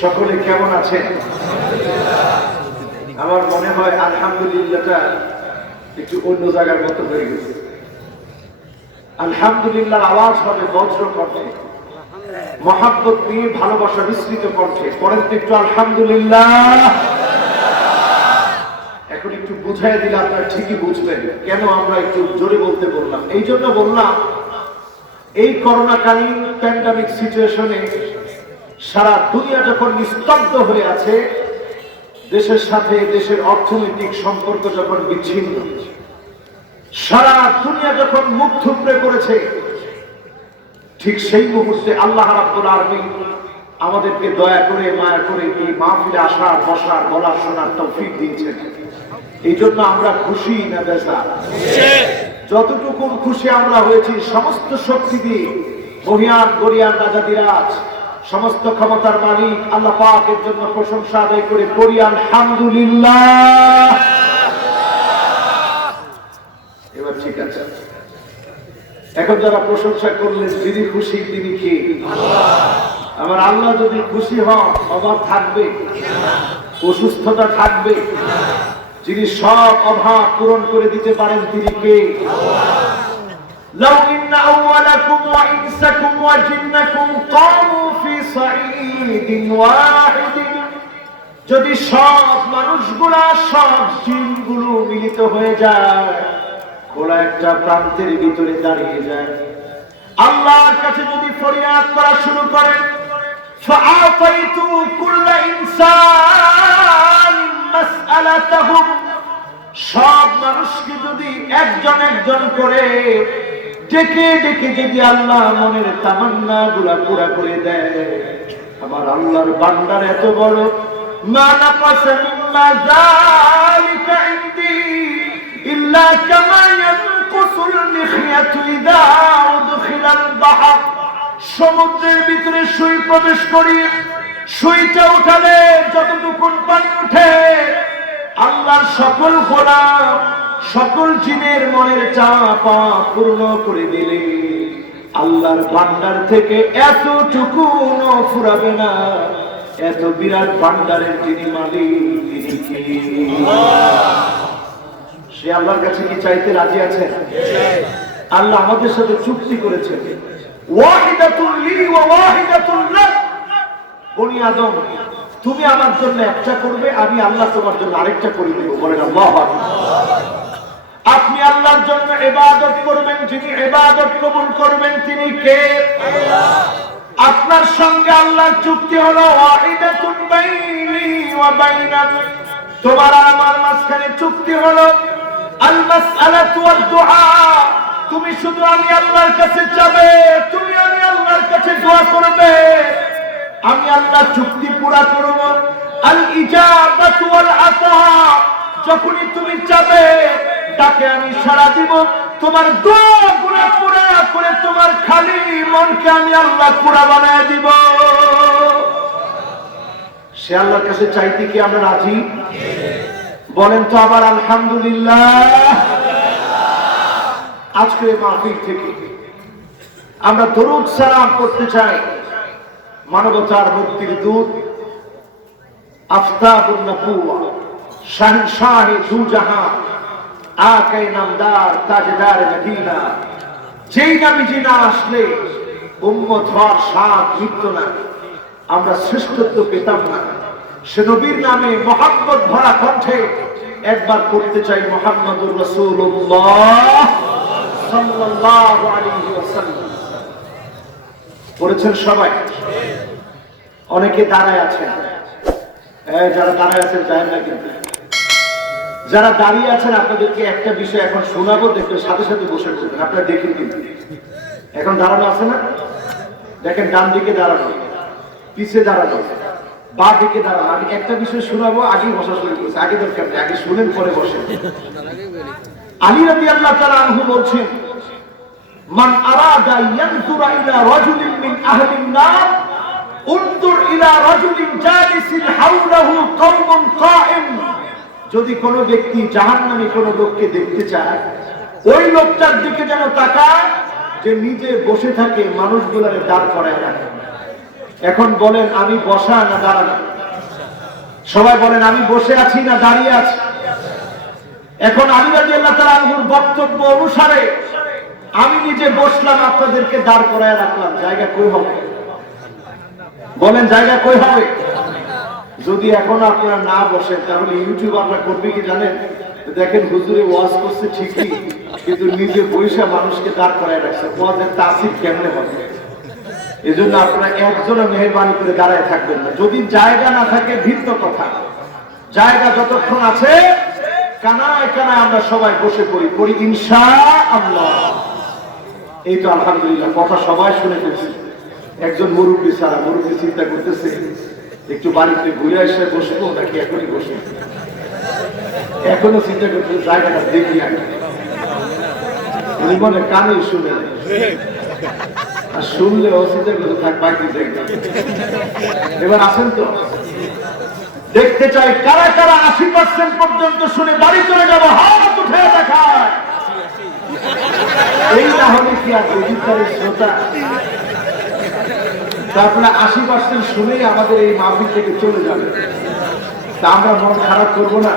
সকলে কেমন আছেন? আমার মনে হয় আলহামদুলিল্লাহটা একটু অন্য জায়গার মতো হয়ে গেছে। আলহামদুলিল্লাহ আওয়াজ হবে বজ্র কণ্ঠে, মহাব্বত নিয়ে ভালোবাসা মিশ্রিত কণ্ঠে। পরের তো একটু আলহামদুলিল্লাহ। এখন একটু বুঝাই দিলে আপনারা ঠিকই বুঝবেন কেন আমরা একটু জোরে বলতে বললাম। এই জন্য বললাম, এই করোনাকালীন প্যান্ডামিক সিচুয়েশনে সারা দুনিয়া যখন নিস্তব্ধ হয়ে আছে, দেশের সাথে দেশের অর্থনৈতিক সম্পর্ক যখন বিচ্ছিন্ন, সারা দুনিয়া যখন মুখ থুবড়ে পড়েছে, ঠিক সেই মুহূর্তে আল্লাহ রাব্বুল আলামিন আমাদেরকে দয়া করে মায়া করে এই মাহফিলে আসার, বসার, বলার, শোনার তৌফিক দিয়েছেন। এই জন্য আমরা খুশি না বেজার? যতটুকু খুশি আমরা হয়েছি সমস্ত শক্তি দিয়ে মহিয়ান গরিয়ান রাজাদিরাজ সমস্ত ক্ষমতার মালিক আল্লাহ পাকের জন্য প্রশংসা আদায় করে পড়ি আলহামদুলিল্লাহ। এবার ঠিক আছে, এখন যারা প্রশংসা করলেন যিনি খুশি তিনি কে? আমার আল্লাহ যদি খুশি হন অভাব থাকবে? অসুস্থতা থাকবে? যিনি সব অভাব পূরণ করে দিতে পারেন তিনি কে? লাউ ইন্না আউওয়ালাকুম ওয়া ইনসাকুম ওয়া জিন্নাকুম কামু ফি সাঈদিন ওয়াহিদিন, যদি সব মানুষগুলা, সব জিনগুলো মিলিত হয়ে যায়, খোলা একটা প্রান্তের ভিতরে দাঁড়িয়ে যায়, আল্লাহর কাছে যদি ফরিয়াদ করা শুরু করেন, ফাআতাইতু কুল্লা ইনসান মাসআলাতাহুম, সব মানুষকে যদি একজন একজন করে ডেকে ডেকে যদি আল্লাহ মনের তামান্না গুলা পুরা করে দেয়, আমার আল্লাহর ভান্ডার এত বড়, মা নাকাসা মিম্মা যালিকা ইনদি ইল্লা কামা ইয়ানকুসুল মিখয়াতু ইযা উদখিলাল বাহর, সমুদ্রের ভিতরে সুই প্রবেশ করি, সুইটা উঠালে যতটুকু পানি উঠে, আল্লাহর সকল গোলাম, সকল জিনের মনের চাপা পূর্ণ করে দিলে আল্লাহর ভান্ডার থেকে এতটুকু ফুরাবে না। এত বিরাট ভান্ডারের যিনি মালিক তিনি কে? সে আল্লাহর কাছে কি চাইতে রাজি আছেন? আল্লাহ আমাদের সাথে চুক্তি করেছে, ওয়াহিদাতুল লি ওয়া ওয়াহিদাতুল লাক, বনি আদম তুমি আমার জন্য একটা করবে, আমি আল্লাহ তোমার জন্য আরেকটা করে দেব। বলেন আল্লাহু আকবার। আপনি আল্লাহর জন্য ইবাদত করবেন, যিনি ইবাদত কবুল করবেন তিনি কে? আল্লাহ। আপনার সঙ্গে আল্লাহর চুক্তি হলো ওয়াহিদাতুন বাইনি ওয়া বাইনাক, তোমার আর আমার মাঝখানে চুক্তি হলো আল মাসআলাতু ওয়াদ দুআ, তুমি শুধু আমি আল্লাহর কাছে যাবে, তুমি আমি আল্লাহর কাছে দোয়া করবে, আমি আল্লাহ চুক্তি পুরা করব। আল ইজাবাতু ওয়াল আতা, যখনই তুমি চাবে তাকে আমি সাড়া দিব, তোমার দোয়াগুলো পুরা করে তোমার খালি মনকে আমি আল্লাহ পুরা বানায় দিব। সে আল্লাহর কাছে চাইতে কি আমরা রাজি? বলেন তো আবার আলহামদুলিল্লাহ। আজকে মাহফিল থেকে আমরা দরুদ সালাম করতে চাই মানবতার মুক্তির দূত, আফতাবুন নবুওয়া, শাহনশাহে দু জাহান, আকায়ে নামদার, তাজদার মদিনা, যেই নবীজি না আসলে উম্মত হওয়ার স্বাদ মিটত না, আমরা শ্রেষ্ঠত্ব পেতাম না। সে নবীর নামে মহব্বত ভরা কণ্ঠে একবার করতে চাই মুহাম্মাদুর রাসূলুল্লাহ সাল্লাল্লাহু আলাইহি ওয়াসাল্লাম। পড়েছেন সবাই? অনেকে দাঁড়ায় আছেন, যারা দাঁড়ায় আছেন যায় না, কিন্তু যারা দাঁড়িয়ে আছেন আপনাদেরকে একটা বিষয় এখন শোনাবো, দেখবেন সাথে সাথে বসে পড়বেন। আপনারা দেখেন কিন্তু এখন দাঁড়ানো আছে না? দেখেন ডান দিকে দাঁড়ানো, পিছে দাঁড়ানো, বা দিকে দাঁড়ানো। আমি একটা বিষয় শোনাবো, আগেই বসা শুরু করেছে, আগে দরকার নেই, আগে শুনেন পরে বসেন। আলী রাদিয়াল্লাহু তাআলা আনহু বলছেন, মান আরাদা ইয়ানজুরা ইলা রাজুলিন মিন আহলিন নার উনজুর ইলা রাজুলিন জালিসিন হাওলাহু কওমুন কায়েম, যদি কোনো ব্যক্তি জাহান্নামী কোনো লোককে দেখতে চায়, ওই লোকটার দিকে যেন তাকায় যে নিজে বসে থাকে মানুষগুলোরে দাঁড় করায় রাখে। এখন বলেন আমি বসা না দাঁড়ানো? সবাই বলেন আমি বসে আছি না দাঁড়িয়ে আছি? এখন আলী রাদিয়াল্লাহু তাআলা আনহুর বক্তব্য অনুসারে আমি নিজে বসলাম, আপনাদেরকে দাঁড় করায় রাখলাম, জায়গা কই হবে? বলেন জায়গা কই হবে? যদি এখন আপনারা না বসেন তাহলে ইউটিউবাররা করবে কি জানেন? দেখেন হুজুরে ওয়াজ করছে ঠিকই, কিন্তু নিজে বৈশা মানুষকে দাঁড় করায় রাখছে, ওয়াজের তাসির কেমনে হবে? এজন্য আপনারা একজনে মেহেরবানি করে দাঁড়ায় থাকবেন না। যদি জায়গা না থাকে ভিন্ন কথা, জায়গা যতক্ষণ আছে কানায় কানায় আমরা সবাই বসে পড়ি ইনশাআল্লাহ। এই তো আলহামদুলিল্লাহ, কথা সবাই শুনে ফেলছে। একজন মুরব্বী সারা মুরব্বী চিন্তা করতেছে একটু বাড়িতে ঘুরে এসে বসবো নাকি এখনই বসবো। এখনো চিন্তা করতে জায়গাটা দেখি আগে, উনি মনে কানে শুনে আর শুনলে অসুবিধা করে থাক বাকি জায়গা। এবার আসেন তো দেখতে চাই কারা কারা 80% পর্যন্ত শুনে বাড়ি চলে যাবো, হাত উঠে দেখায়। এই না হলে কি আর রেজিস্টারের শ্রোতা? তারপরে 80% শুনেই আমাদের এই মাহফিল থেকে চলে যাবে, তা আমরা মন খারাপ করবো না?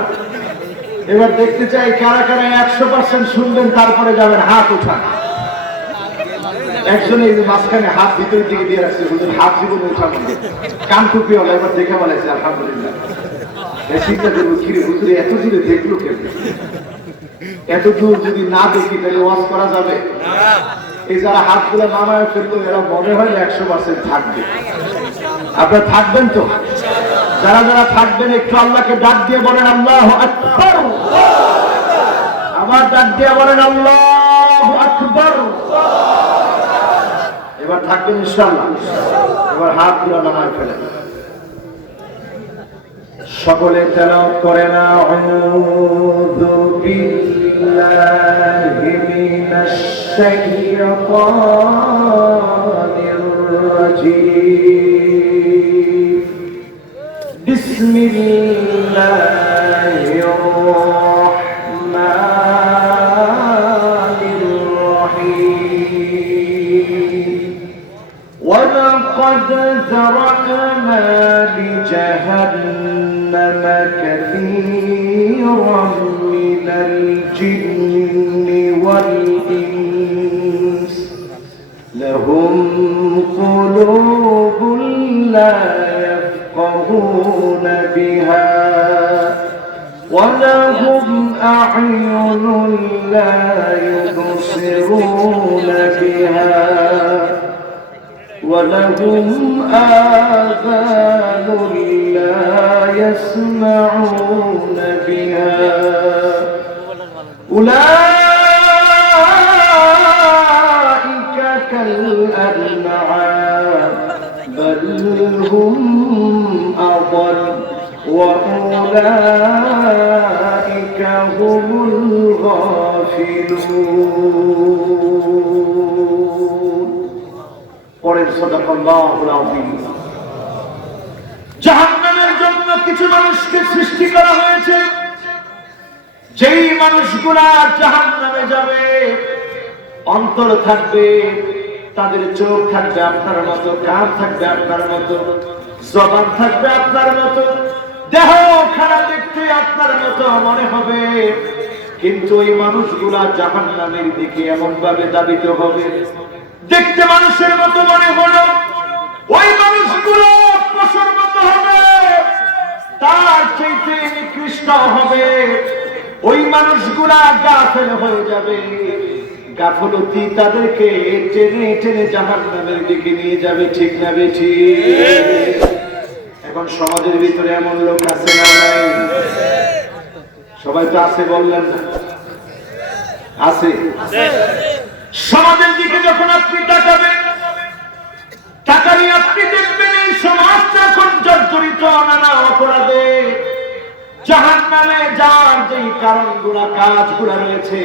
এবার দেখতে চাই কারা কারা 100% শুনবেন তারপরে যাবেন, হাত উঠান। একজনে এই মাঝখানে হাত ভিতরের দিকে দিয়ে রাখছে, হুজুর হাত জীবন উঠানো কান টুপি হলো, এবার দেখে বলেছে আলহামদুলিল্লাহ। চিন্তা করবো কিরে হুজুর এত দূরে দেখলো কেমন? এত দূর যদি না দেখি তাহলে ওয়াজ করা যাবে? এই যারা হাতগুলো নামায় ফেললো এরা মনে হয় 100% থাকবে। আপনারা থাকবেন তো? যারা যারা থাকবেন একটু আল্লাহকে ডাক দিয়ে বলেন আল্লাহু আকবার। আবার ডাক দিয়ে বলেন আল্লাহু আকবার। এবার থাকবেন ইনশাআল্লাহ। এবার হাতগুলো নামায় ফেলেন, সকলে তেলাওয়াত করে না আউযু বিল্লাহি মিনাশ শাইতানির রাজীম। বিসমিল্লাহির রাহমানির রাহিম। ওয়ালাকাদ যারা'না লিজাহান্নাম কাসীরাম মিনাল জিন্নি ওয়াল ইনস লাহুম কুলুবুন লা ইয়াফকাহুনা বিহা ওয়া লাহুম আ'য়ুনুন লা ইউবসিরুনা বিহা وَلَهُمْ آذَانٌ لَا يَسْمَعُونَ بِهَا أُولَئِكَ كَالْأَنْعَامِ بَلْ هُمْ أَضَلُّ وَأُولَئِكَ هُمُ الْغَافِلُونَ। পরের সাদাকাল্লাহুল আযীম। জাহান্নামের জন্য কিছু মানুষকে সৃষ্টি করা হয়েছে, যেই মানুষগুলা জাহান্নামে যাবে অন্তর থাকবে, তাদের চোখ থাকবে আপনার মতো, কান থাকবে আপনার মতো, জবান থাকবে আপনার মতো, দেহ খারাপ দেখতে আপনার মতো মনে হবে, কিন্তু ওই মানুষগুলা জাহান্নামের দিকে এমন ভাবে ধাবিত হবে, দেখতে মানুষের মতো মনে হলো, ওই মানুষগুলো পশুর মতো হবে, তার চাইতে নিকৃষ্ট হবে। ওই মানুষগুলা গাফেল হয়ে যাবে, গাফলতি তাদেরকে টেনে টেনে জাহান্নামের দিকে নিয়ে যাবে। ঠিক না বেঠিক? এখন সমাজের ভিতরে এমন লোক আছে না নাই? সবাই তো আছে, বললেন না? আছে। সমাজের দিকে যখন আপনি তাকাবেন, তাকালে আপনি দেখবেন এই সমাজটা এখন জর্জরিত নানা অপরাধে। জাহান্নামে যার যেই কারণগুলা কাজগুলা রয়েছে,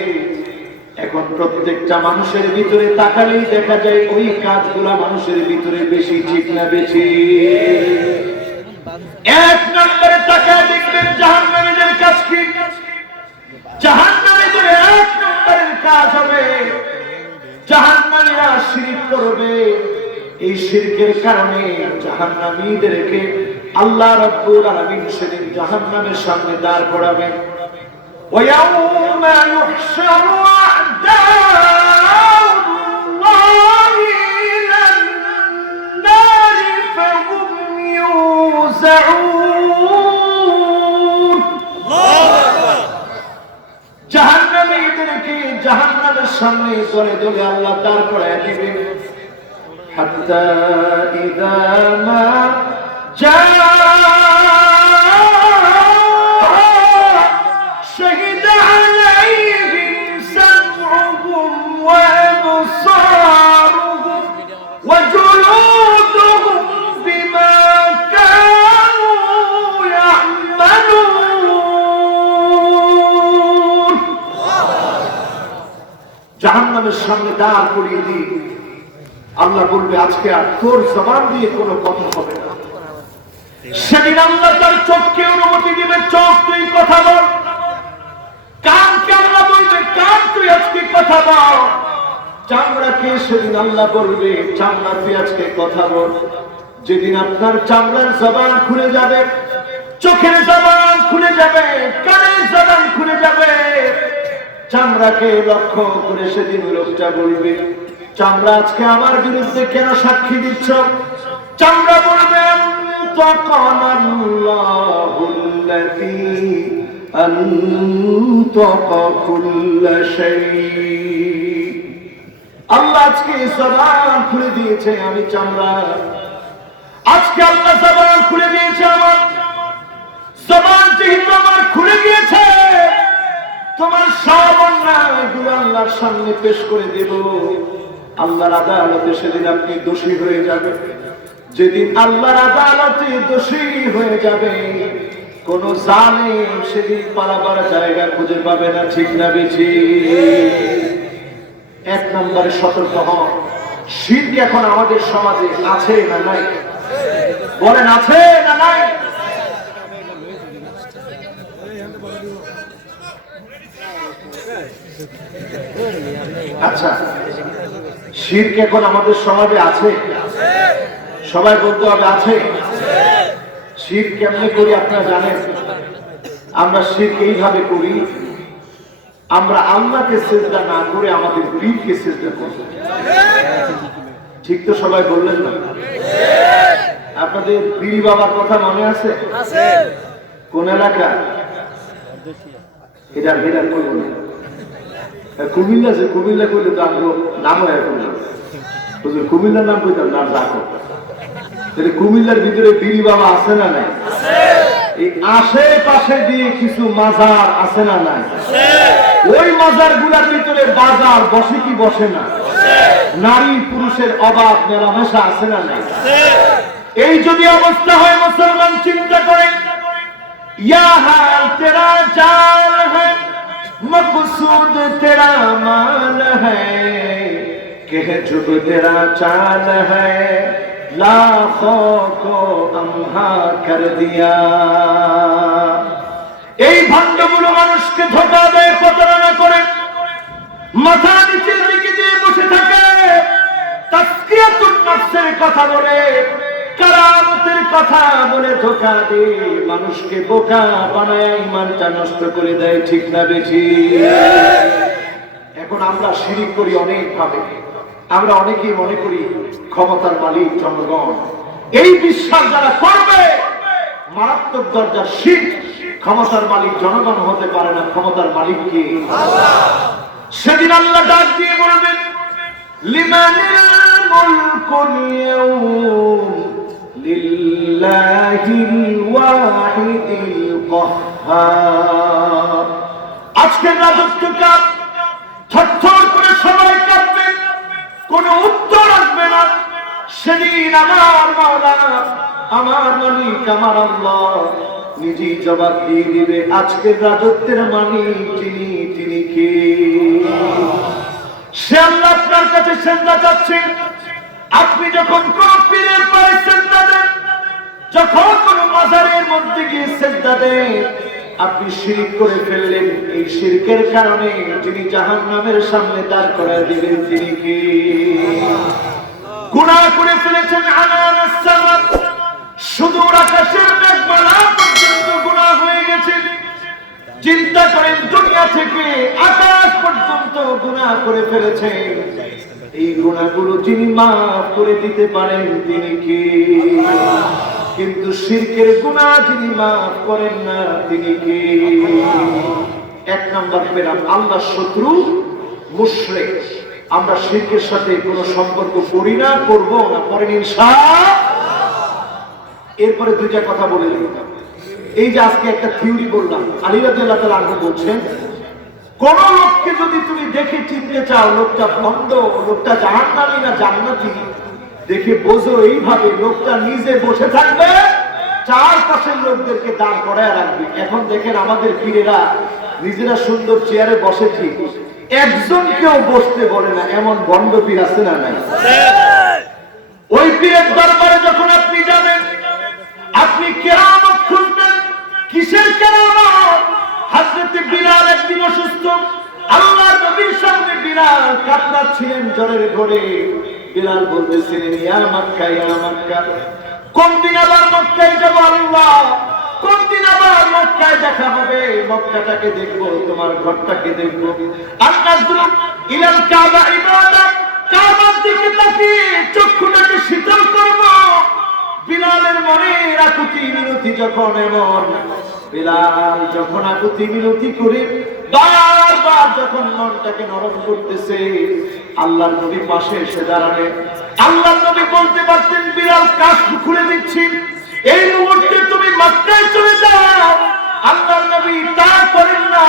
এখন প্রত্যেকটা মানুষের ভিতরে তাকালেই দেখা যায় ওই কাজগুলা মানুষের ভিতরে বেশি। ঠিক না বেশি? এক নম্বরে তাকায় দেখবেন জাহান্নামীদের কাজ কি? জাহান্নামীদের এক নম্বরের কাজ হবে জাহান্নামী শিরক করবে, এই শিরকের কারণে জাহান্নামীদেরকে আল্লাহ রাব্বুল আলামিন সেদিন জাহান্নামের সামনে দাঁড় করাবেন। ويوم يحشر أعداء الله إلى النار فهم يوزعون। জাহান্নামীদেরকে জাহান্নামের সামনে দলে দলে আল্লাহ দাঁড় করায় দিবেন। হাত্তা ইযা মা شهد عليهم سمعهم وأبصارهم وجلودهم بما كانوا يعملون। জাহান্নামের সামনে দাঁড় করিয়ে দিই, আল্লাহ বলবে আজকে আর তোর জবান দিয়ে কোনো কথা হবে না। সেদিন আল্লাহ তার চোখকে অনুমতি দিবে, চোখ তুই কথা বল। কানকে আল্লাহ বলবে কান তুই আজকে কথা বল। চামড়াকে সেদিন আল্লাহ বলবে চামড়া তুই আজকে কথা বল। যেদিন আপনার চামড়ার জবান খুলে যাবে, চোখের জবান খুলে যাবে, কানের জবান খুলে যাবে, চামড়াকে লক্ষ্য করে সেদিন লোকটা বলবে চামড়া আজকে আমার বিরুদ্ধে কেন সাক্ষী দিচ্ছ? চামড়া বলবে আনতাকানাল্লাহুল্লাযী আনতাকা কুল্লা শাই। আল্লাহ আজকে জবান খুলে দিয়েছে আমি চামড়া, আজকে আল্লাহ জবান খুলে দিয়েছে আমার। জবান যেহেতু আমার খুলে গিয়েছে, তোমার সব অন্যায়গুলো আল্লাহর সামনে পেশ করে দেব। আল্লাহর আদালতে সেদিন আপনি দোষী হয়ে যাবে। যেদিন আল্লাহর আদালতে দোষী হয়ে যাবে, কোন জালেম সেদিন পালাবার জায়গা খুঁজে পাবে না, ঠিক না বেশি? এক নম্বরে সতর্ক হন, শিরক এখন আমাদের সমাজে আছে না নাই? বলেন আছে না নাই? আচ্ছা, শিরক এখন আমাদের সমাজে আছে? সবাই বলতে হবে আছে। শিরক কেমনে করি আপনারা জানেন? আমরা শিরক এইভাবে করি, আমরা আল্লাহকে সিজদা না করে আমাদের পীরকে সিজদা করি। ঠিক তো? সবাই বললেন না? আপনাদের পীর বাবার কথা মনে আছে? কোন এলাকা? এটা হেডার করবো না, কুমিল্লা। যে কুমিল্লা করলে তো আমরা নাম হয়ে করলাম, কুমিল্লার নাম কইতাম না, যা করতাম। কুমিল্লার ভিতরে পীর বাবা আছে না নাই? এই আশেপাশে দিয়ে কিছু মাজার আছে না নাই? ওই মাজার গুলার ভিতরে বাজার বসে কি বসে না? নারী পুরুষের অবাধ মেলামেশা আছে না নাই? এই যদি অবস্থা হয়, মুসলমান চিন্তা করেন, ইয়া হাল তেরা জাল হ্যায়, মকসুদ তেরা মাল হ্যায়, কহ জুব তেরা চাল হ্যায়, লাখোं को अम्हा कर दिया। এই ভণ্ডগুলো মানুষকে ধোঁকা দেয়, প্রতারণা করে, মাথা নিচের দিকে দিয়ে বসে থাকে, তাসকিয়াতুন নফসের কথা বলে, কারামতের কথা বলে ধোঁকা দিয়ে মানুষকে বোকা বানায়, ঈমানটা নষ্ট করে দেয়, ঠিক না বেশি? এখন আমরা শিরক করি অনেক ভাবে। আমরা অনেকেই মনে করি ক্ষমতার মালিক জনগণ। এই বিশ্বাস যারা করবে, মারাত্মক দরজার শিরক। ক্ষমতার মালিক জনগণ হতে পারে না, ক্ষমতার মালিক কে? আল্লাহ। সেদিন আল্লাহ ডাক দিয়ে বলবেন, লিমানিল মুলকুল ইয়াউম লিল্লাহিল ওয়াহিদিল কাহ্হার। আজকের রাজত্ব কার? থরথর করে সবাই কাঁপবে, কোন উত্তর আসবে না। সেদিন আমার মাওলা, আমার মালিক, আমার আল্লাহ নিজেই জবাব দিয়ে দিবে, আজকের রাজত্বের মালিক যিনি, তিনি কে? সে আল্লাহ আপনার কাছে সেজদা চাচ্ছেন। আপনি যখন কোন পীরের পায়ে সেজদা দেন, যখন কোন মাজারের মধ্যে গিয়ে সেজদা দেন, আপনি শিরক করে ফেললেন। এই শিরকের কারণে যিনি জাহান্নামের সামনে দাঁড় করায় দিবেন, তিনি কে? থেকে আকাশ পর্যন্ত গুনাহ করে ফেলেছেন, এই গুনাহগুলো যিনি মাফ করে দিতে পারেন তিনি কে? কিন্তু শিরকের গুনাহ যিনি মাফ করেন না তিনি কে? এক নাম্বার পেলাম আল্লাহর শত্রু মুশরিক। আমরা শিরকের সাথে কোনো সম্পর্ক করি না, করব না, করেন ইনশাআল্লাহ। এরপরে দুইটা কথা বলে দিই। এই যে আজকে একটা থিওরি বললাম, আলী রাদিয়াল্লাহু তাআলা আনহু বলছেন, কোন লোককে যদি তুমি দেখে চিনতে চাও লোকটা ভণ্ড, লোকটা জাহান্নামী না জান্নাতি, দেখে বোঝো এইভাবে লোকটা নিজে বসে থাকবে, চারপাশের লোকদেরকে দাঁড় করায় রাখবে। এখন দেখেন আমাদের পীরেরা নিজেরা সুন্দর চেয়ারে বসে, ঠিক একজনকেও বসতে বলে না, এমন ভণ্ড পীর আছে না নাই? ওই পীরের দরবারে যখন আপনি যাবেন, আপনি কেরামত খুঁজবেন। কিসের কেরামত? হযরত বিলাল একদিন অসুস্থ, আল্লাহর নবীর সামনে বিলাল কাতরাচ্ছিলেন জ্বরের ঘোরে। বিলাল বলতেছিলেন, ইয়া মক্কা, ইয়া মক্কা, কোন দিন আবার মক্কায় যাব আল্লাহ, কোন দিন আবার মক্কায় দেখা হবে, মক্কাটাকে দেখবো, তোমার ঘরটাকে দেখবো। আন-নাযরু ইলাল কাবা ইবাদাত, কাবার দিকে তাকিয়ে চক্ষুটাকে শীতল করব। বিলালের মনে আকুতি মিনতি যখন এমন, বিলাল যখন আকুতি মিনতি করে বারবার যখন মনটাকে নরম করতেছে, আল্লাহর নবী পাশে এসে দাঁড়ালেন। আল্লাহর নবী বলতে পারতেন, বিলাল কাশ খুলে দিচ্ছি, এই মুহূর্তে তুমি মক্কায় চলে যাও। আল্লাহর নবী তা করেন না,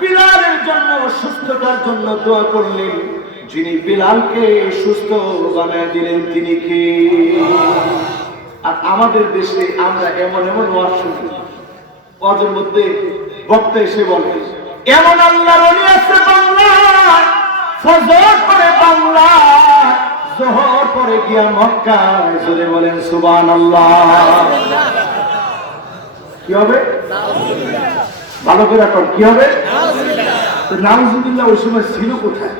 বিলালের জন্য, সুস্থতার জন্য দোয়া করলেন। যিনি বিলালকে সুস্থ বানায় দিলেন তিনি কে? আর আমাদের দেশে আমরা এমন এমন ওয়াজ শুনি, ওয়াজের মধ্যে বক্তা এসে বলে, এমন আল্লাহর ওলি আছে বাংলায়, ফজর পরে বাংলায়, যোহর পরে গিয়া মক্কায়। জোরে বলেন সুবহানাল্লাহ। কি হবে? ভালো করে কর, কি হবে? নাউজুবিল্লাহ। ওই সময় ছিল কোথায়?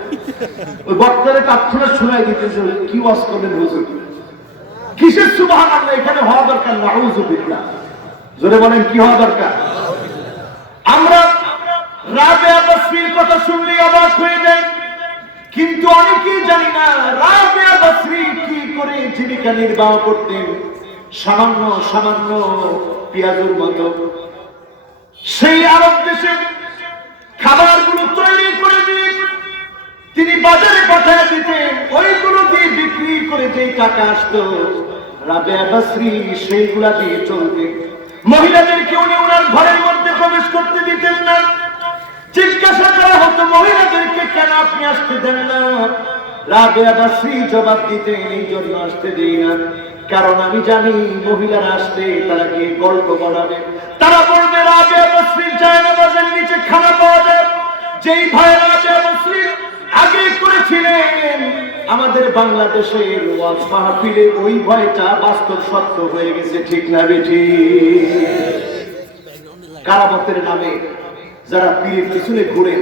ওই বক্তারে তাৎক্ষণিক শোনাই দিতে, কি ওয়াজ করলেন হুজুর, কিসের সুবহানাল্লাহ? এখানে হওয়া দরকার নাউজুবিল্লাহ। জোরে বলেন কি হওয়া দরকার? আমরা রাবেয়া বসরির কথা শুনলে অবাক হয়ে যাই, কিন্তু অনেকেই জানি না রাবেয়া বসরি কি করে জীবিকা নির্বাহ করতেন। সামান্য সামান্য পেঁয়াজের মতো সেই আরব দেশে খাবারগুলো তৈরি করে দিয়ে তিনি বাজারে পাঠিয়ে দিতেন। ওইগুলো দিয়ে বিক্রি করে যেই টাকা আসতো, রাবেয়া বসরি সেইগুলা দিয়ে চলতেন। মহিলাদেরকে উনি ওনার ঘরের মধ্যে প্রবেশ করতে দিতেন না। জিজ্ঞাসা করা হতো, মহিলাদেরকে কেন আপনি আসতে দেন না? রাবেয়া বসরি জবাব দিতেন, এই জন্য আসতে দেই না, কারণ আমি জানি মহিলারা আসলে তারা গিয়ে গল্প বানাবে, তারা বলবে রাবেয়া বসরির জায়নামাজের নিচে খানা পাওয়া যায়। যেই ভয় রাবেয়া বসরি আগে করেছিলেন আমাদের বাংলাদেশের ওয়াজ মাহফিলে, ওই ভয়টা বাস্তব সত্য হয়ে গেছে, ঠিক না বেঠি? কারামতের নামে যারা পীরের পিছনে ঘুরেন,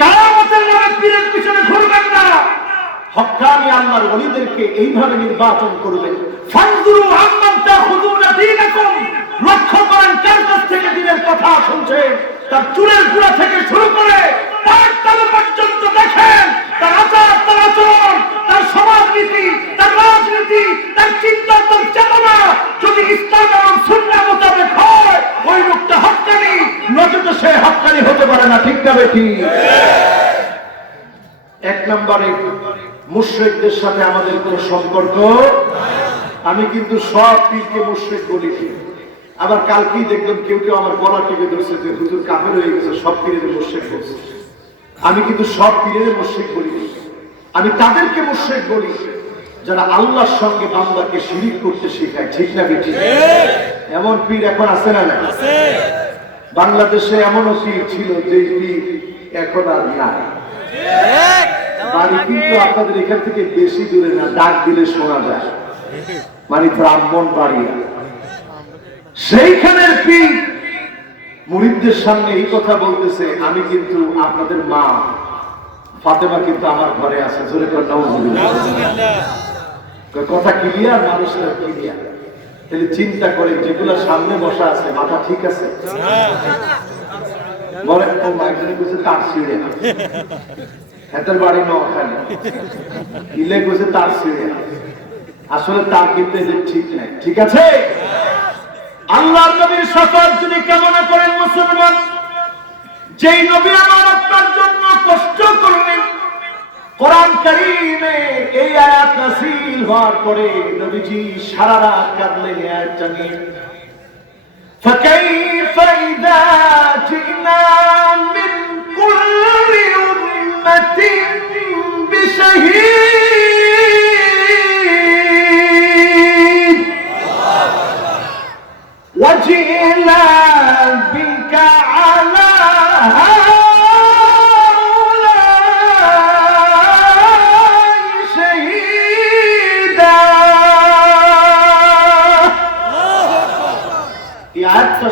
কারামতের নামে পীরের পিছনে ঘুরবেন না। হক্কানি আল্লাহর ওলিদেরকে এইভাবে নির্বাচন করবেন। ফানজুরু আম্মান তাখুযুনা দীনাকুম, লক্ষ্য করেন কার কাছ থেকে দ্বীনের কথা শুনছেন। তার চুলের গোড়া থেকে শুরু করে পায়ের তলা পর্যন্ত দেখেন তার আচার, তার আচরণ, তার সমাজনীতি, তার রাজনীতি, তার চিন্তা, তার চেতনা যদি ইসলাম এবং সুন্নাহ মোতাবেক হয়, ওই লোকটা হক্কানি, নয়তো সে হক্কানি হতে পারে না, ঠিক না বেঠি? এক নম্বরে মুশরিকদের সাথে আমাদের কোনো সম্পর্ক। আমি কিন্তু সব পীরকে মুশরিক বলি। আবার কালকেই দেখবেন কেউ কেউ আমার গলা টিপে ধরছে যে হুজুর কাফের হয়ে গেছে, সব পীরের মুশরিক বলছে। আমি কিন্তু সব পীরের মুশরিক বলি। আমি তাদেরকে মুশরিক বলি যারা আল্লাহর সঙ্গে বান্দাকে শিরিক করতে শেখায়, ঠিক না বেঠি? এমন পীর এখন আছে না? না, বাংলাদেশে এমনও পীর ছিল যে পীর এখন আর নাই। বাড়ি কিন্তু আপনাদের এখান থেকে বেশি দূরে না, ডাক দিলে শোনা যায়, মানে ব্রাহ্মণ বাড়ি। সেইখানের পীর মুরিদদের সামনে এই কথা বলতেছে, আমি কিন্তু আপনাদের মা ফাতেমা কিন্তু আমার ঘরে আছে। জোরে করে নাউজুবিল্লাহ। কথা ক্লিয়ার, মানুষের ক্লিয়ার। তাহলে চিন্তা করে, যেগুলা সামনে বসা আছে মাথা ঠিক আছে? বলে ও মাইকেল কইছে তার ছিড়ে হাতের বাড়ি নোয়াখালী ইলে কইছে তার ছিড়ে আসলে তার কিন্তু এদের ঠিক নাই ঠিক আছে আল্লাহর নবীর শাফাত যদি কামনা করেন মুসলমান যেই নবী আমার আপনার জন্য কষ্ট করলেন কোরআন কারীমে এই আয়াত নাযিল হওয়ার পরে নবীজি সারা রাত কাঁদলেন এই আয়াতটা নিয়ে فكيف إذا جئنا من كل أمة بشهيد وجئنا بك على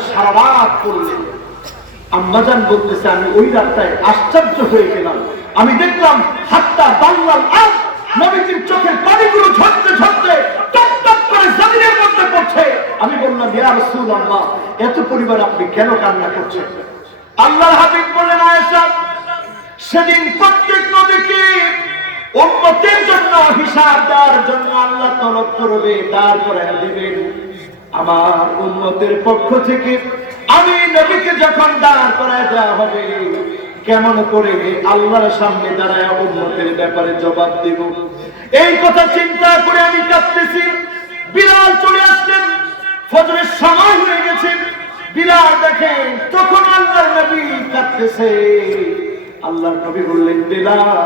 সারা রাত করলেন আম্মাজান বলতেছে আমি ওই রাতটায় আশ্চর্য হয়ে গেলাম আমি দেখলাম হাত্তা বাংলার নবীজির চোখের পানিগুলো ঝরতে ঝরতে টপ টপ করে জমিনের মধ্যে পড়ছে আমি বললাম ইয়া রাসূলুল্লাহ এত পরিমাণ আপনি কেন কান্না করছেন আল্লাহর হাবিব বললেন আয়েশা সেদিন প্রত্যেক নবীকে উম্মতের জন্য হিসাব দেওয়ার জন্য আল্লাহ তলব করবে তারপরে দিবেন আমার উম্মতের পক্ষ থেকে আমি নবীকে যখন দাঁড় করায় দেওয়া হবে কেমন করে আল্লাহর সামনে দাঁড়ায় উম্মতের ব্যাপারে জবাব দেব এই কথা চিন্তা করে আমি কাঁদতেছি বিলাল চলে আসলেন ফজরের সময় হয়ে গেছে বিলাল দেখেন তখন আল্লাহর নবী কাঁদতেছে আল্লাহর নবী বললেন বিলাল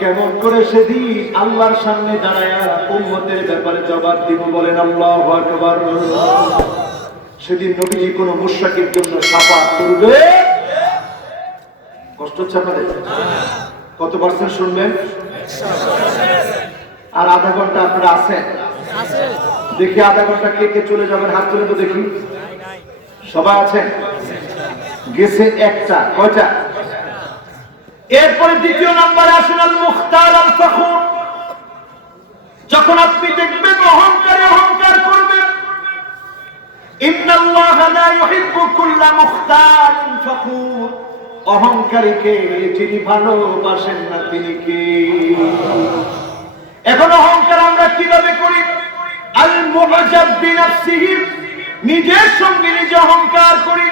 কেমন করে সেদিন আল্লাহর সামনে দাঁড়ায় উম্মতের ব্যাপারে জবাব দিব বলেন আল্লাহু আকবার সেদিন নবীজি কোন মুশরিকের জন্য শাফাত করবে কষ্ট হচ্ছে আপনাদের কত পার্সেন্ট শুনবেন আর আধা ঘন্টা আপনারা আছেন দেখি আধা ঘন্টা কে কে চলে যাবেন হাত তুলে তো দেখি সবাই আছেন গেছে একটা কয়টা এরপরে দ্বিতীয় নম্বরে আসেন আল মুখতার আল ফখুর যখন আপনি দেখবেন অহংকারে অহংকার করবেন ইন্নাল্লাহা লা ইউহিব্বু কুল্লা মুখতারিন ফখুর অহংকারীকে যিনি ভালোবাসেন না তিনি কে এখন অহংকার আমরা কিভাবে করি আল মুআজাব বিনাফসিহি নিজের সঙ্গে নিজে অহংকার করি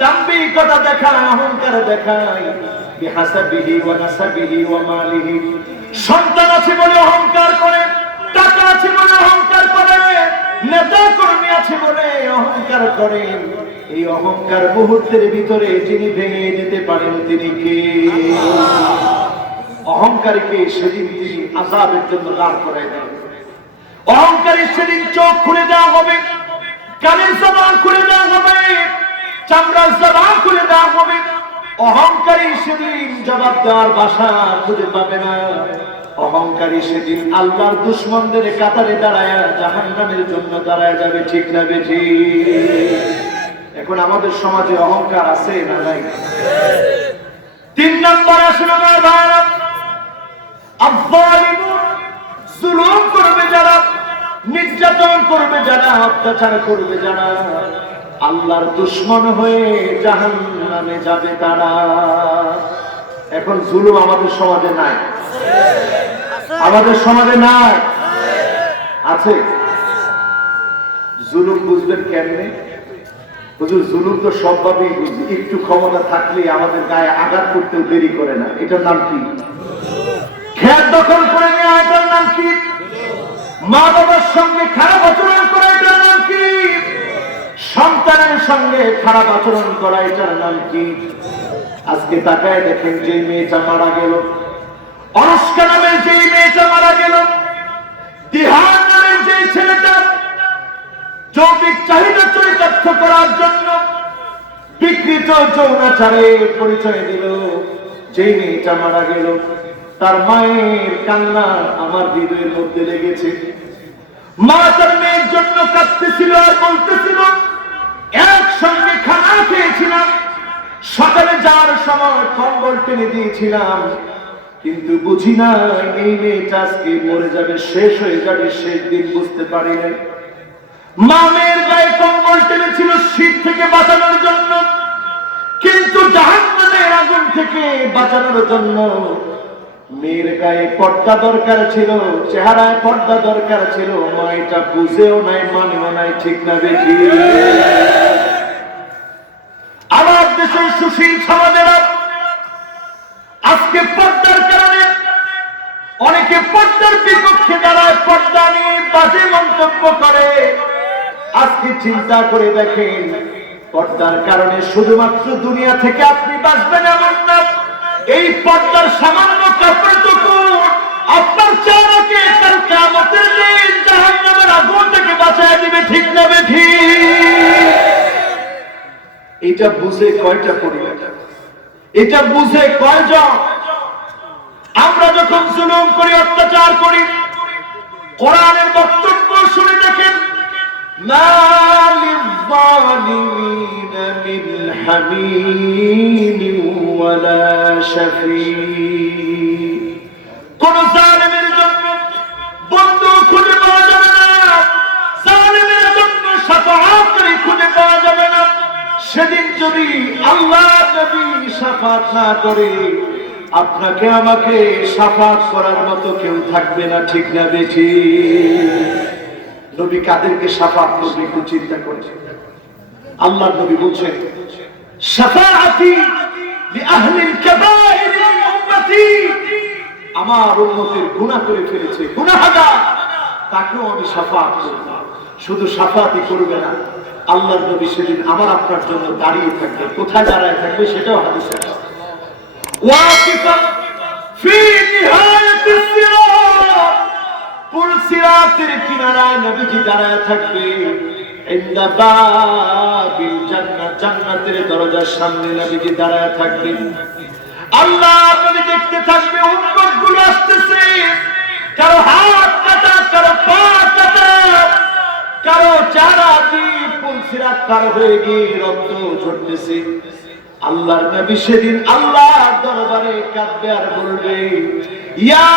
দাম্ভিকতা দেখায় অহংকার দেখায় বিহাসাবিহি ওয়া নাসাবিহি ওয়া মালিহি সন্তান আছে বলে অহংকার করে টাকা আছে বলে অহংকার করে নেতা কর্মী আছে বলে অহংকার করেন এই অহংকার মুহূর্তের ভিতরে যিনি ভেঙে দিতে পারেন তিনি কে অহংকারীকে সেদিন তিনি আযাবের জন্য দাঁড় করায় দেন অহংকারী সেদিন চোখ খুলে দেওয়া হবে কানের জবান খুলে দেওয়া হবে চামড়ার জবান খুলে দেওয়া হবে অহংকারী সেদিন জবাব দেওয়ার ভাষা খুঁজে পাবে না অহংকারী সেদিন আল্লাহর দুশমনদের কাতারে দাঁড়ায় জাহান্নামের জন্য দাঁড়ায় যাবে ঠিক না বেঠি এখন আমাদের সমাজে অহংকার আছে না নাই তিন নম্বর আসেন আমার ভাইরা আয-যালিমুন জুলুম করবে যারা নির্যাতন করবে যারা অত্যাচার করবে যারা আল্লাহর দুশমন হয়ে জাহান্নামে যাবে তারা এখন জুলুম আমাদের সমাজে নাই আমাদের সমাজে নাই আছে জুলুম বুঝবেন কেমনে হুজুর জুলুম তো সবভাবেই বুঝি একটু ক্ষমতা থাকলে আমাদের গায়ে আঘাত করতেও দেরি করে না এটার নাম কি খেত দখল করে নেওয়া এটার নাম কি মা বাবার সঙ্গে খারাপ আচরণ করা এটার নাম কি সন্তানের সঙ্গে খারাপ আচরণ করা এটার নাম কি আজকে তাকায় দেখেন যে মেয়েটা মারা গেল অনুষ্কা নামের যে মেয়েটা মারা গেল দিহান নামের যে ছেলেটা যৌক্তিক চাহিদা চরিতার্থ করার জন্য বিকৃত যৌনাচারে পরিচয় দিল যে মেয়েটা মারা গেল তার মায়ের কান্না আমার হৃদয়ের মধ্যে লেগেছে মা তার মেয়ের জন্য কাঁদতেছিল আর বলতেছিল একসঙ্গে খানা খেয়েছিলাম সকালে যাওয়ার সময় কম্বল টেনে দিয়েছিলাম কিন্তু বুঝি না এই মেয়েটা আজকে মরে যাবে শেষ হয়ে যাবে শেষ দিন বুঝতে পারি নাই মা মেয়ের গায়ে কম্বল টেনেছিল শীত থেকে বাঁচানোর জন্য কিন্তু জাহান্নামের আগুন থেকে বাঁচানোর জন্য মেয়ের গায়ে পর্দা দরকার ছিল, চেহারায় পর্দা দরকার ছিল। মা এটা বুঝেও নাই, মানেও নাই, ঠিক না বেশি? আমার দেশের সুশীল সমাজেরা আজকে পর্দার কারণে অনেকে পর্দার বিপক্ষে দাঁড়ায়, পর্দা নিয়ে বাজে মন্তব্য করে। আজকে চিন্তা করে দেখেন, পর্দার কারণে শুধুমাত্র দুনিয়া থেকে আপনি বাঁচবেন এমন না, এই পর্দার সামান্য কাপড়টুকু আপনার চেহারাকে কাল কিয়ামতের দিন জাহান্নামের আগুন থেকে বাঁচায় দিবে, ঠিক না বেঠি? এটা বুঝে কয়টা পরিবার, এটা বুঝে কয়জন? আমরা যখন জুলুম করি, অত্যাচার করি, কোরআনের বক্তব্য শুনে দেখেন, মা লিয-যালিমিনা মিন হামীম ওয়ালা শাফী। কোন জালিমের জন্য বন্ধু খুঁজে পাওয়া যাবে না, জালিমের জন্য শাফাআতকারী খুঁজে পাওয়া যাবে না। সেদিন যদি আল্লাহ নবী শাফাত না করে, আপনাকে আমাকে শাফাত করার মতো কেউ থাকবে না, ঠিক না বেঠি? নবী কাদেরকে শাফাত করবে একটু চিন্তা করে। আল্লাহ নবী বলছেন, শাফাআতি লিআহলিল কাবাইর মিন উম্মতি। আমার উম্মতের গুনাহ করে ফেলেছে, গুনাহগার, তাকেও আমি শাফাত করব। শুধু শাফাতই করবে না, আল্লাহর নবী সেদিন আমার আপনার জন্য দাঁড়িয়ে থাকবে। কোথায় দাঁড়ায় থাকবে সেটাও হাদিসে আছে। ওয়াকিফা ফি নিহায়াতিস সিরাত, পুল সিরাতের কিনারায় নবীজি দাঁড়ায় থাকবে। ইনদা বাবিল জান্নাত, জান্নাতের দরজার সামনে নবীজি দাঁড়ায় থাকবে। আল্লাহ নবী দেখতে থাকবে, উম্মতগুলো আসতেছে, কারো হাত কাটা, কারো পা কাটা, কারো চেহারা দিয়ে পুল সিরাত পার হয়ে গিয়ে রক্ত ঝরতেছে। আল্লাহর নবী সেদিন আল্লাহর দরবারে কাঁদবে আর বলবে, ইয়া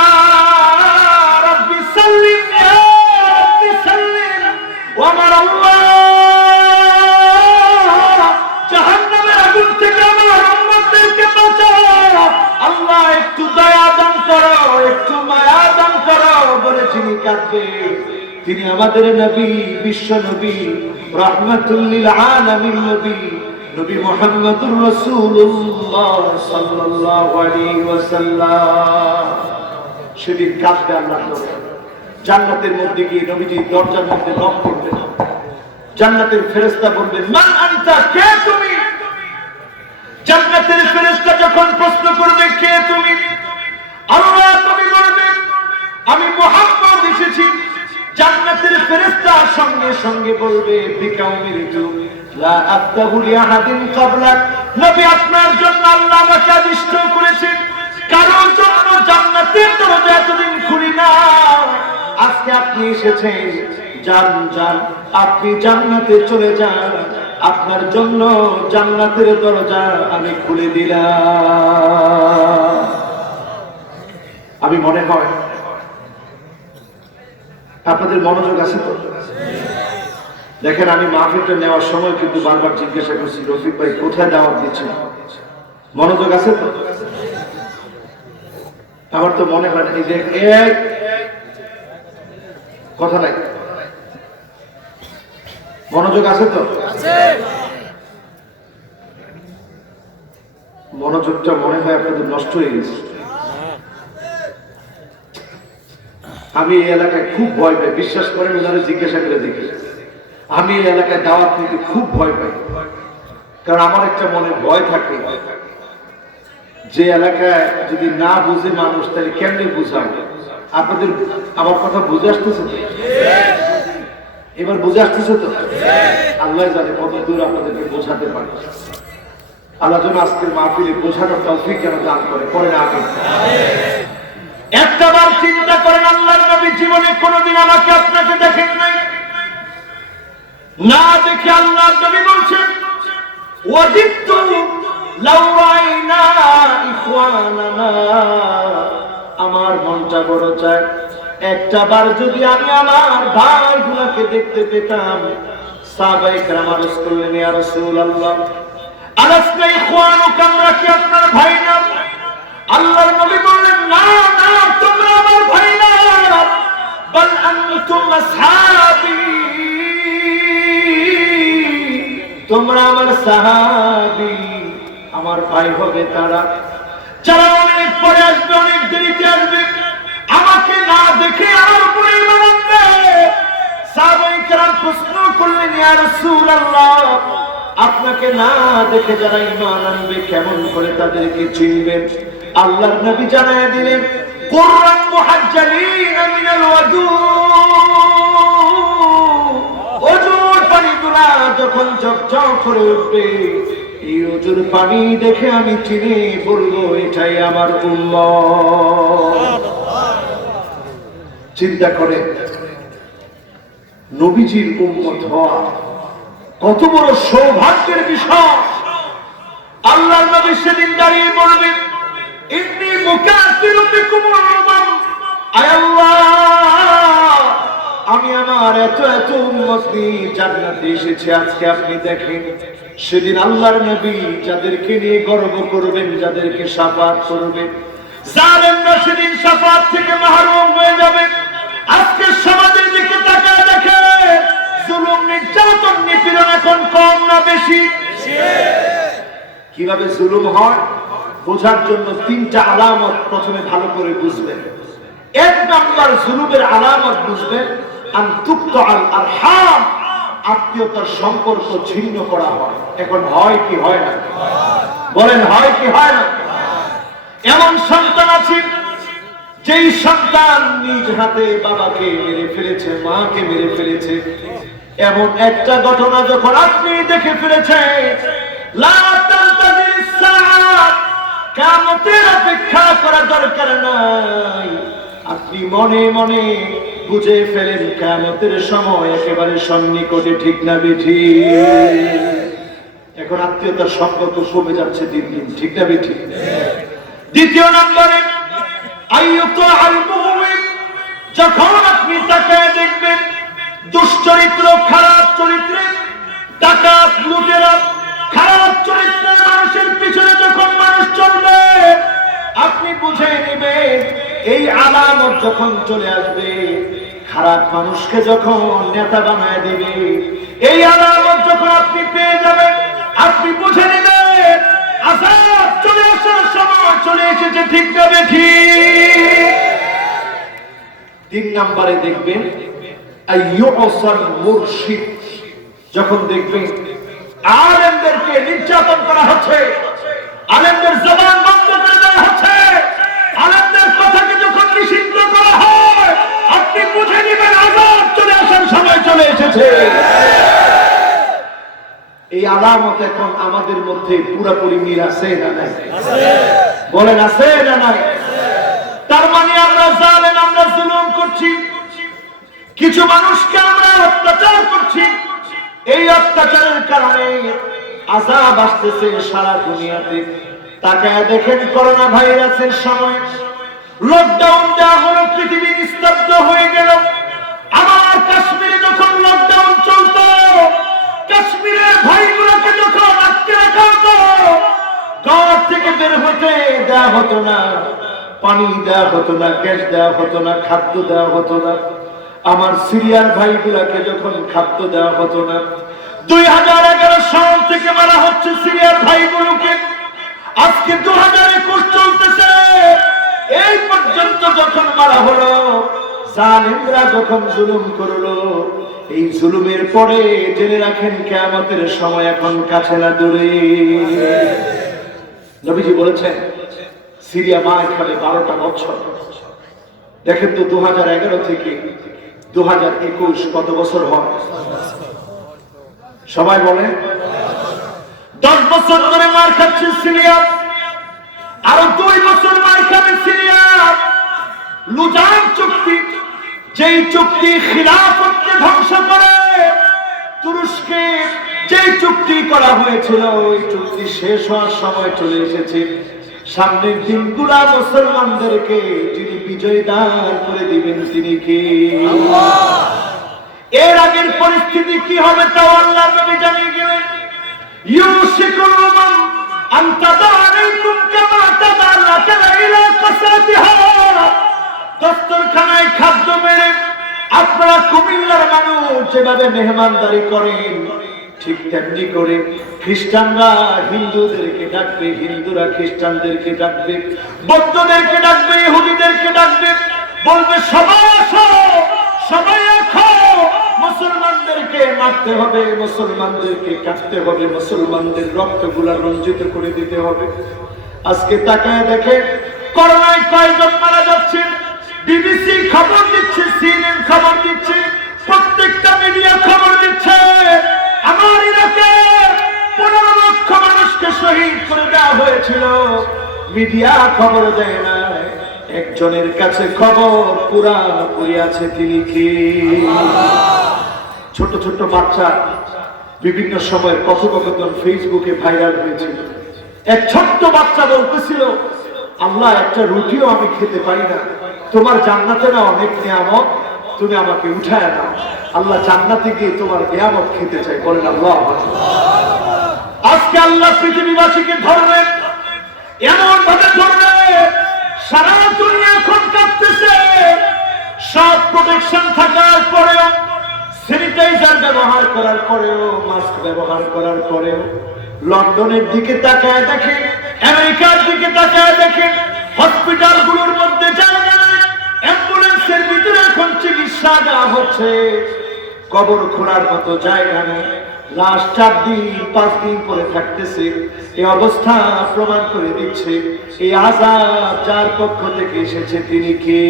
রাব্বি সাল্লিম, ইয়া রাব্বি সাল্লিম। ও আমার আল্লাহ, জাহান্নামের আগুন থেকে আমার উম্মতদেরকে বাঁচাও। আল্লাহ একটু দয়া দান করো, একটু মায়া দান করো বলে যিনি কাঁদবে, তিনি আমাদের নবী, বিশ্ব নবী, রাহমাতুল লিল আলামিন নবী, নবী মুহাম্মদুর রাসূলুল্লাহ সাল্লাল্লাহু আলাইহি ওয়াসাল্লাম। সেদিন কাঁদবে আল্লাহ নবী। জান্নাতের মধ্যে গিয়ে নবীজি দরজার মধ্যে নক করবেন। জান্নাতের ফেরেশতা বলবেন, মান আনতা, কে তুমি? জান্নাতের ফেরেশতা যখন প্রশ্ন করবে, কে তুমি? আল্লাহ নবী বলবেন, আমি মুহাম্মদ এসেছি। জান্নাতের ফেরেশতা সঙ্গে সঙ্গে বলবে, বিকাউমির লা আফতাহু লিআহাদিন ক্বাবলাক, নবী আপনার জন্য আল্লাহ আমাকে আদিষ্ট করেছেন, কারোর জন্য জান্নাতের দরজা এতদিন খুলি না। আজকে আপনি এসেছেন, যান যান, আপনি জান্নাতে চলে যান, আপনার জন্য জান্নাতের দরজা আমি খুলে দিলাম। আমি মনে হয় আপনাদের মনোযোগ আছে তো? দেখেন, আমি মাহফিলটা নেওয়ার সময় কিন্তু বারবার জিজ্ঞাসা করছি, রফিক ভাই কোথায় দাওয়াত দিচ্ছেন? মনোযোগ আছে তো? আমার তো মনে হয় এই যে কথা নাই, মনোযোগ আছে তো? মনোযোগটা মনে হয় আপনাদের নষ্ট হয়ে গেছে। আমি এই এলাকায় খুব ভয় পাই, বিশ্বাস করেন, ওনারা জিজ্ঞাসা করে দেখি, আমি এই এলাকায় দাওয়াত নিতে খুব ভয় পাই। কারণ আমার একটা মনে ভয় থাকে, যে এলাকায় যদি না বুঝে মানুষ, তাহলে কেমনে বুঝাবো? আপনাদের আমার কথা বুঝে আসতেছে তো? এবার বুঝে আসতেছে তো? আল্লাহ জানে কত দূর আপনাদেরকে বোঝাতে পারে। আল্লাহ যেন আজকের মাহফিলে বোঝানোর তৌফিক যেন দান করে। পরে না আমি একটাবার চিন্তা করেন, আল্লাহর নবী জীবনে কোনোদিন আমাকে আপনাকে দেখেন নাই, না দেখে আল্লাহর নবী বলছেন, ওয়াজিদতু লাউ রাইনা ইখওয়ানানা, আমার মনটা বড় চায় একটাবার যদি আমি আমার ভাইগুলোকে দেখতে পেতাম। সাহাবায়ে কেরাম আরজ করলেন, ইয়া রাসূলুল্লাহ, আলাসনা ইখওয়ানুকা, আমরা কি আপনার ভাই না? আল্লাহর নবী বললেন, না না, তোমরা আমার ভাই না, বাল আনতুম আসহাবী, তোমরা আমার সাহাবী, আমার ভাই হবে তারা যারা অনেক পরে আসবে, অনেক দেরিতে আসবে, আমাকে না দেখে আমার উপরে ঈমান আনবে। সাহাবায়ে কেরাম প্রশ্ন করলেন, ইয়া রাসূলুল্লাহ, আপনাকে না দেখে যারা ঈমান আনবে কেমন করে তাদেরকে চিনবেন? আল্লাহর নবী জানায় দিলেন, কুররান মুহাজ্জালিন মিনাল ওয়াজু, ওজুর পানিগুলা যখন ঝকঝক করে উঠবে, এই ওজুর পানি দেখে আমি চিনে বলবো এটাই আমার উম্মত। চিন্তা করে নবীজির উম্মত হওয়া কত বড় সৌভাগ্যের বিষয়। আল্লাহর নবী সেদিন দাঁড়িয়ে বলবেন, ইন্নী মুকাসসিরু বিকুমুল উমাম, আয় আল্লাহ, আমি আমার এত এত উম্মত নিয়ে জান্নাতে এসেছি। আজকে আপনি দেখেন, সেদিন আল্লাহর নবী যাদেরকে নিয়ে গর্ব করবেন, যাদেরকে শাফাত করবেন, জালেমরা সেদিন শাফাত থেকে মাহরুম হয়ে যাবে। আজকে সমাজের দিকে তাকায় দেখে, জুলুম, নির্যাতন, নিপীড়ন এখন কম না বেশি? কিভাবে জুলুম হয় বোঝার জন্য তিনটা আলামত প্রথমে ভালো করে বুঝবেন। এক নাম্বার জুলুমের আলামত বুঝবেন, আন তুকতাল আরহাম, আত্মীয়তার সম্পর্ক ছিন্ন করা হয়। এখন হয় কি হয় না? বলেন, হয় কি হয় না? এমন সন্তান আছে যেই সন্তান নিজ হাতে বাবাকে মেরে ফেলেছে, মাকে মেরে ফেলেছে। এমন একটা ঘটনা যখন আপনি দেখে ফেলেছেন, লা তানতাজিরিস সাআত, কিয়ামতের অপেক্ষা করা দরকার নাই। আপনি মনে মনে বুঝে ফেলেন কিয়ামতের সময় একেবারে সন্নিকটে, ঠিক না বেঠি? এখন আত্মীয়তার সম্পর্ক কমে যাচ্ছে দিন দিন, ঠিক না বেঠি? দ্বিতীয় নম্বরে, আইয়ুতাআল মুমিন, যখন আপনি তাকায় দেখবেন দুশ্চরিত্র, খারাপ চরিত্রে, ডাকাত, লুটেরা, খারাপ চরিত্রের মানুষের পিছনে যখন মানুষ চলবে, আপনি বুঝে নেবেন এই আলামত যখন চলে আসবে, খারাপ মানুষকে যখন নেতা বানায় দিবে, এই আলামত যখন আপনি পেয়ে যাবেন, আপনি বুঝে নেবেন আযাব চলে আসার সময় চলে এসেছে, ঠিক না বেঠিক? তিন নম্বরে দেখবেন আইয়ুসাল মুরশিদ, যখন দেখবেন আলেমদেরকে নির্যাতন করা হচ্ছে, আলেমদের জবান বন্ধ করে দেওয়া হচ্ছে, আলেমদের কথাকে যখন নিষিদ্ধ করা হয়, আপনি বুঝে নেবেন আযাব চলে আসার সময় চলে এসেছে। এই আলামত এখন আমাদের মধ্যে পুরোপুরি মিল আছে না নাই? বলেন, আছে না নাই? তার মানে আমরা জালেম, আমরা জুলুম করছি, কিছু মানুষকে আমরা অত্যাচার করছি। এই অত্যাচারের কারণে আযাব আসতেছে সারা দুনিয়াতে। তাকায় দেখেন, করোনা ভাইরাসের সময় লকডাউন দেওয়া হলো, পৃথিবী নিস্তব্ধ হয়ে গেল। আমার কাশ্মীরে যখন লকডাউন চলতো, কাশ্মীরের ভাইগুলোকে যখন আটকে রাখা হতো, ঘর থেকে বের হতে দেওয়া হতো না, পানি দেওয়া হতো না, গ্যাস দেওয়া হতো না, খাদ্য দেওয়া হতো না। আমার সিরিয়ার ভাইগুলোকে যখন খাদ্য দেওয়া হতো না, 2011 সাল থেকে মারা হচ্ছে সিরিয়ার ভাইগুলোকে। আজকে 2021 চলতেছে, এই পর্যন্ত যখন মারা হলো, জালেমরা যখন জুলুম করলো, এই জুলুমের পরে জেনে রাখেন কিয়ামতের সময় এখন কাছে না দূরে। নবীজি বলেছেন, সিরিয়া মার খাবে 12টা বছর। দেখেন তো 2011 থেকে 2021 কত বছর হয়? সবাই বলেন, 10 বছর ধরে মার খাচ্ছে সিরিয়া, আরো 2 বছর মার খাবে সিরিয়া। লুজান চুক্তি, যেই চুক্তি খিলাফতকে ধ্বংস করে, তুরস্কে যেই চুক্তি করা হয়েছিল, ওই চুক্তি শেষ হওয়ার সময় চলে এসেছে। সামনের দিনগুলা মুসলমানদেরকে যিনি বিজয় দান করে দিবেন তিনি কে? আল্লাহ। এর আগের পরিস্থিতি কি হবে তাও আল্লাহর নবী জানিয়ে গেলেন। ইউশিকুল উমাম আন তাদা আলাইকুম কামা তাদা লাকালা ইলা কাসাতিহা। দস্তরখানায় খাদ্য বেড়ে আপনারা কুমিল্লার মানুষ যেভাবে মেহমানদারি করেন, ঠিক তেমনি করে খ্রিস্টানরা হিন্দুদেরকে ডাকবে, হিন্দুরা খ্রিস্টানদেরকে ডাকবে, বৌদ্ধদেরকে ডাকবে, ইহুদিদেরকে ডাকবে, বলবে সবাই আসো, সবাই আসো, মুসলমানদেরকে মারতে হবে, মুসলমানদেরকে কাটতে হবে, মুসলমানদের রক্তগুলা রঞ্জিত করে দিতে হবে। আজকে তাকায় দেখে করোনায় কয়জন মারা যাচ্ছে, বিবিসি খবর দিচ্ছে, সিএনএন খবর দিচ্ছে, প্রত্যেকটা মিডিয়া খবর দিচ্ছে আমার ইরাকে 15 লক্ষ মানুষকে শহীদ করে দেওয়া হয়েছিল। মিডিয়া খবর দেয় না, একজনের কাছে খবর পুরাপুরি আছে, তিনি কে? ছোট ছোট বাচ্চা বিভিন্ন সময় কথোপকথন ফেসবুকে ভাইরাল হয়েছিল। এক ছোট্ট বাচ্চা বলতেছিল, আল্লাহ একটা রুটিও আমি খেতে পারি না, তোমার জান্নাতে না অনেক নিয়ামত, তুমি আমাকে উঠায় নাও, আল্লাহ জান্নাতে গিয়ে তোমার নিয়ামত খেতে চাই। বলেন আল্লাহ। আজকে আল্লাহ পৃথিবীবাসীকে ধরবে, এমন ভাবে ধরবে সারা দুনিয়া এখন কাঁপতেছে। সব প্রোটেকশন থাকার পরেও, স্যানিটাইজার ব্যবহার করার পরেও, মাস্ক ব্যবহার করার পরেও লন্ডনের দিকে তাকায় দেখেন, আমেরিকার দিকে তাকায় দেখেন, হসপিটালগুলোর মধ্যে জায়গা নেই, অ্যাম্বুলেন্সের ভিতরে এখন চিকিৎসা দেওয়া হচ্ছে, কবর খোঁড়ার মতো জায়গা নেই, লাশ 4 দিন 5 দিন পরে থাকতেছে। এই অবস্থা প্রমাণ করে দিচ্ছে এই আযাব যার পক্ষ থেকে এসেছে তিনি কে?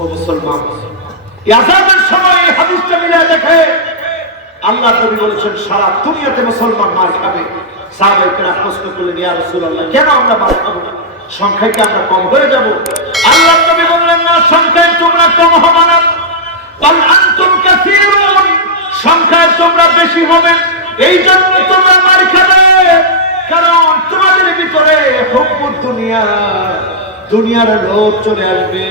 ও মুসলমান, এই আযাবের সময় হাদিসটা মিলে দেখে আল্লাহ নবী বলেছেন সারা দুনিয়াতে মুসলমান মার খাবে। সাহাবায়ে কেরাম প্রশ্ন করলেন, ইয়া রাসূলুল্লাহ, কেন আমরা মার খাবো? সংখ্যায় কি আমরা কম হয়ে যাব? আল্লাহ নবী বললেন, না, সংখ্যায় তোমরা কম হবে না, বাল আনতুম কাসীরুন, সংখ্যায় তোমরা বেশি হবে, এই জন্য তোমরা মার খাবে, কারণ তোমাদের ভিতরে হুব্বুদ দুনিয়া, দুনিয়ার লোভ চলে আসবে।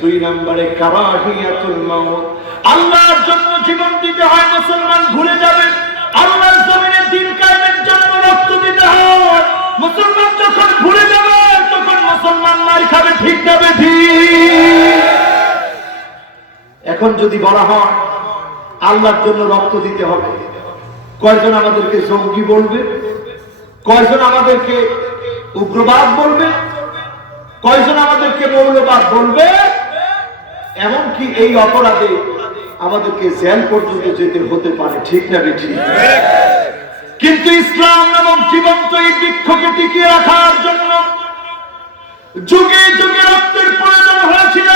2 নম্বরে কারাহিয়াতুল মাউত, আল্লাহর জন্য জীবন দিতে হয়, মুসলমান ভুলে যাবে। আল্লাহর জমিনে দ্বীন কায়েমের জন্য রক্ত দিতে হয়, মুসলমান যখন ভুলে যাবে তখন মুসলমান মার খাবে। ঠিক যাবে ঠিক। এখন যদি বলা হয় আল্লাহর জন্য রক্ত দিতে হবে, কয়জন আমাদেরকে জঙ্গি বলবে? কয়জন আমাদেরকে উগ্রবাদ বলবে? কয়জন আমাদেরকে মৌলবাদ বলবে? এমনকি এই অপরাধে আমাদেরকে জেল পর্যন্ত যেতে হতে পারে। ঠিক না ঠিক? কিন্তু ইসলাম নামক জীবন্ত এই বৃক্ষকে টিকিয়ে রাখার জন্য যুগে যুগে রক্তের প্রয়োজন হয়েছিল।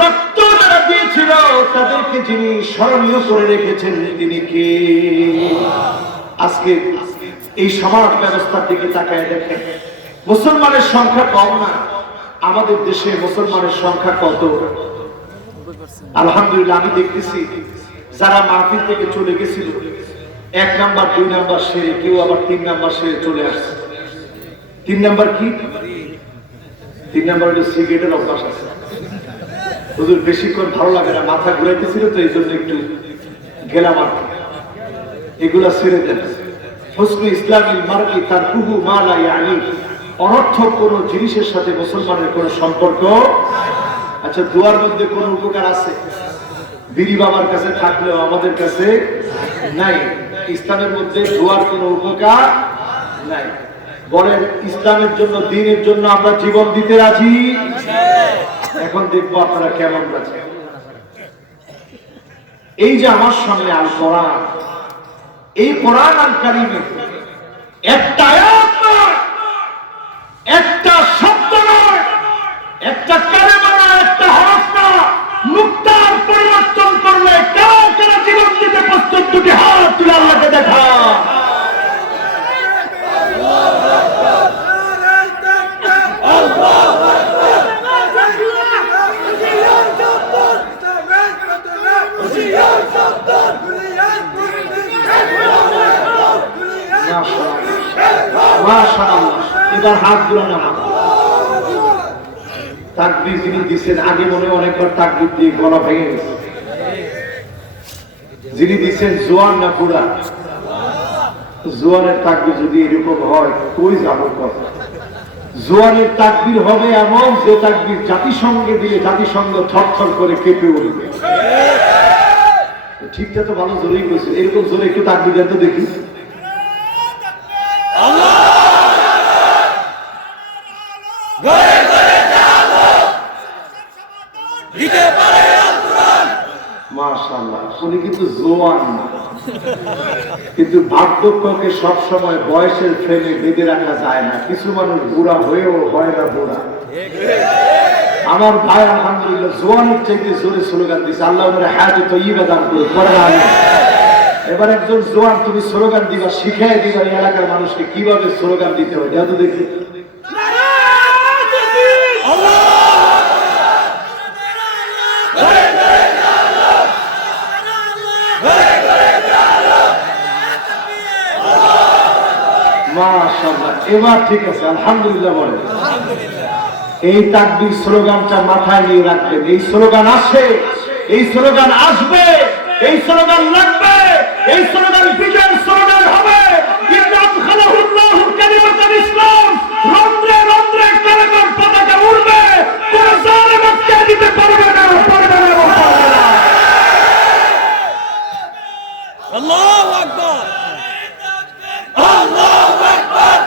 রক্ত যারা দিয়েছিল তাদেরকে যিনি স্মরণীয় করে রেখেছেন তিনি কে? আজকে এই সমাজ ব্যবস্থার দিকে তাকায় দেখেন, মুসলমানের সংখ্যা কম না, আমাদের দেশে মুসলমানের সংখ্যা কত? আলহামদুলিল্লাহ, আমি দেখতেছি যারা মাহফিল থেকে চলে গেছিল 1 নাম্বার 2 নাম্বার সেরে, কেউ আবার 3 নাম্বার সেরে চলে আসছে। 3 নাম্বার কি? 3 নাম্বার হলো সিগারেটের অভ্যাস আছে। হুজুর বেশিক্ষণ ভালো লাগে না, মাথা ঘুরাইতেছিল তো এই জন্য একটু গেলাম আর এগুলা ছেড়ে দেন। হুসনুল ইসলামিল মারই তারকুহু মা লা ইয়ানি, অনর্থক কোন জিনিসের সাথে মুসলমানের কোন সম্পর্ক। আচ্ছা, দুয়ার মধ্যে কোন উপকার আছে? বিড়ি বাবার কাছে থাকলেও আমাদের কাছে নাই। ইসলামের মধ্যে দুয়ার কোন উপকার নাই। বলেন, ইসলামের জন্য, দ্বীনের জন্য আমরা জীবন দিতে রাজি? এখন দেখবো আপনারা কেমন রাজি। এই যে আমার সামনে আল কোরআন, এই কোরআন আল কারীমে একটা আয়াত নয়, একটা শব্দ নয়, একটা কালেমা নয়, একটা হরফ না, নুক্তার পরিবর্তন করলে কারা কারা জীবন দিতে প্রস্তুত? দুটি হাত তুলে আল্লাহকে দেখা। মাশাআল্লাহ, এবার হাতগুলো নামান। তাকবীর যিনি দিচ্ছেন, আগে মনে অনেকবার তাকবীর দিয়ে গলা ভেঙে গেছে। যিনি দিচ্ছেন জোয়ান না বুড়া? জোয়ানের তাকবীর যদি এরকম হয় কই যাবো কথা? জোয়ানের তাকবীর হবে এমন যে তাকবীর জাতিসংঘে দিলে জাতিসংঘ থরথর করে কেঁপে উঠবে। ঠিকটা তো ভালো জোরেই করেছে, এরকম জোরে একটু তাকবীর দেন তো দেখি। মাশাআল্লাহ, উনি কিন্তু জোয়ান না, কিন্তু বার্ধক্যকে সবসময় বয়সের ফ্রেমে বেঁধে রাখা যায় না। কিছু মানুষ বুড়া হয়েও হয় না বুড়া। আমার ভাই আলহামদুলিল্লাহ জোয়ানের চাইতে জোরে স্লোগান দিচ্ছে, আল্লাহ ওনার হায়াতে তয়্যিবা দান করুন। এবার একজন জোয়ান তুমি স্লোগান দিবা, শিখাই দিবা এই এলাকার মানুষকে কিভাবে স্লোগান দিতে হয়, দেখো দেখি। মাশাআল্লাহ, এবার ঠিক আছে, আলহামদুলিল্লাহ বলেন। এই তাকবীর স্লোগানটা মাথায় নিয়ে রাখবেন। এই স্লোগান আসে, এই স্লোগান আসবে, এই স্লোগান লাগবে, এই স্লোগান বিজয়ের স্লোগান হবে। ইসলাম খালাহুল্লাহু কালিমাতুল ইসলাম, রন্ধ্রে রন্ধ্রে কালেমার পতাকা উড়বে, কোন জালেম আটকে দিতে পারবে না, পারবে না, পারবে না। আল্লাহু আকবার, আল্লাহু আকবার।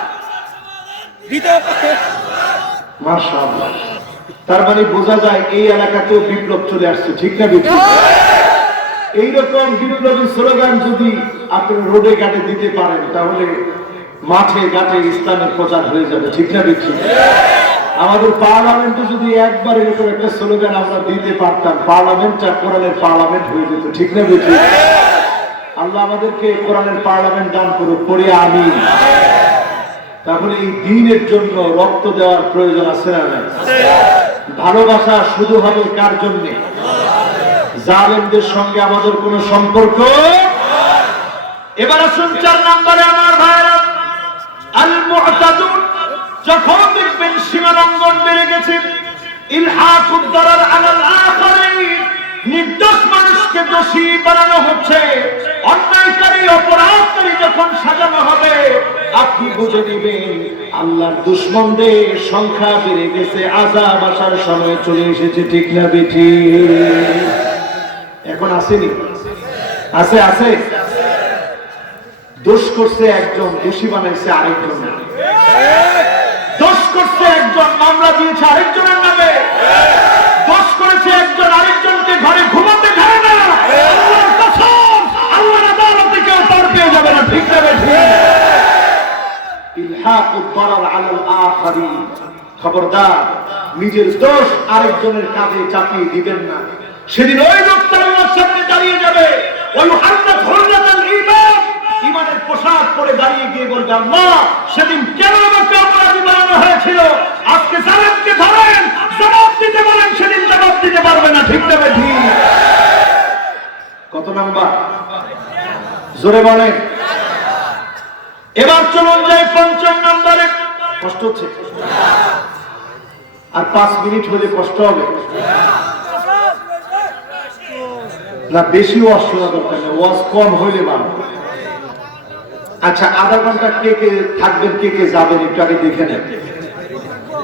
মাশাআল্লাহ, তার মানে বোঝা যায় এই এলাকাতেও বিপ্লব চলে আসছে, ঠিক না বেশি? এইরকম বিপ্লবী স্লোগান যদি আপনি রোডে ঘাটে দিতে পারেন তাহলে মাঠে ঘাটে ইসলামের প্রচার হয়ে যাবে, ঠিক না বেশি? আমাদের পার্লামেন্টে যদি একবার এরকম একটা স্লোগান আমরা দিতে পারতাম, পার্লামেন্টটা কোরআনের পার্লামেন্ট হয়ে যেত, ঠিক না বেশি? আল্লাহ আমাদেরকে কোরআনের পার্লামেন্ট দান করুক, পড়ে আমিন। তাহলে এই দ্বীনের জন্য রক্ত দেওয়ার প্রয়োজন আছে না নাই? ভালোবাসা শুধু হবে কার জন্য? জালেমদের সঙ্গে আমাদের কোনো সম্পর্ক। এবার আসুন 4 নম্বরে আমার ভাইরা, আল মুআতাদুন। যখন দেখবেন সীমালঙ্ঘন বেড়ে গেছে, ইলহাকুদ দারার আলাল আখারিন, নির্দোষ মানুষকে দোষী বানানো হচ্ছে, অন্যায়কারী অপরাধকারী যখন সাজানো হবে, আপনি বুঝে নেবেন আল্লাহর দুশমনদের সংখ্যা বেড়ে গেছে, আযাব আসার সময় চলে এসেছে, ঠিক না বেঠি? এখন আসেনি? আছে আছে। দোষ করছে একজন, দোষী বানাইছে আরেকজন। দোষ করছে একজন, মামলা দিয়েছে আরেকজনের নামে। দোষ করেছে একজন, আরেকজনকে ঘরে ঘুমাতে দেয় না। আল্লাহর কসম, আল্লাহর আদালতে কেউ পার পেয়ে যাবে না, ঠিক না বেঠি? ইলহাকুদ দারার আলাল আখারিন, খবরদার নিজের দোষ আরেকজনের কাঁধে চাপিয়ে দিবেন না। সেদিন ওই লোকটা আল্লাহর সামনে দাঁড়িয়ে যাবে, ওই হান্নাত হুররাতুল ঈমান, ঈমানের পোশাক পরে দাঁড়িয়ে গিয়ে বলবে, আল্লাহ সেদিন কেন আমাকে অপরাধী বানানো হয়েছিল? আজকে জালেমকে ধরেন, জবাব দিতে বলেন, সেদিন জবাব দিতে পারবে না, ঠিক না বেঠি? কত নাম্বার? জোরে বলেন। এবার চলুন যাই 5 নম্বরে। কষ্ট হচ্ছে? আর 5 মিনিট হলে কষ্ট হবে না? বেশি ওয়াজ শোনা দরকার নেই, ওয়াজ কম হইলে ভালো। আচ্ছা, আধা ঘন্টা কে কে থাকবেন, কে কে যাবেন একটু আগে দেখে নেন।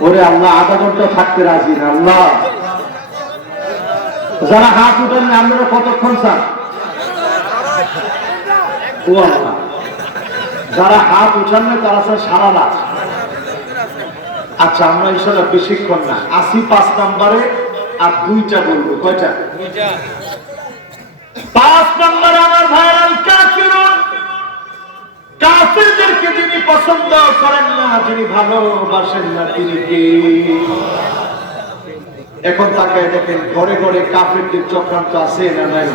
ওরে আল্লাহ, আধা ঘন্টা থাকতে রাজি না। আল্লাহ, যারা হাত উঠেন না, আপনারা কতক্ষণ চান? ও আল্লাহ, যারা হাত উঠান না তারা চান সারা রাত। আচ্ছা, আমরা ইনশাআল্লাহ বেশিক্ষণ না, আসি 5 নম্বরে, আর 2টা বলবো। কয়টা? 5 নম্বর আমার ভাইরাল কাফিরুন। কাফিরদেরকে যিনি পছন্দ করেন না, যিনি ভালোবাসেন না, তিনি কে? এখন তাকায় দেখেন, ঘরে ঘরে কাফিরদের চক্রান্ত আছে না নাই?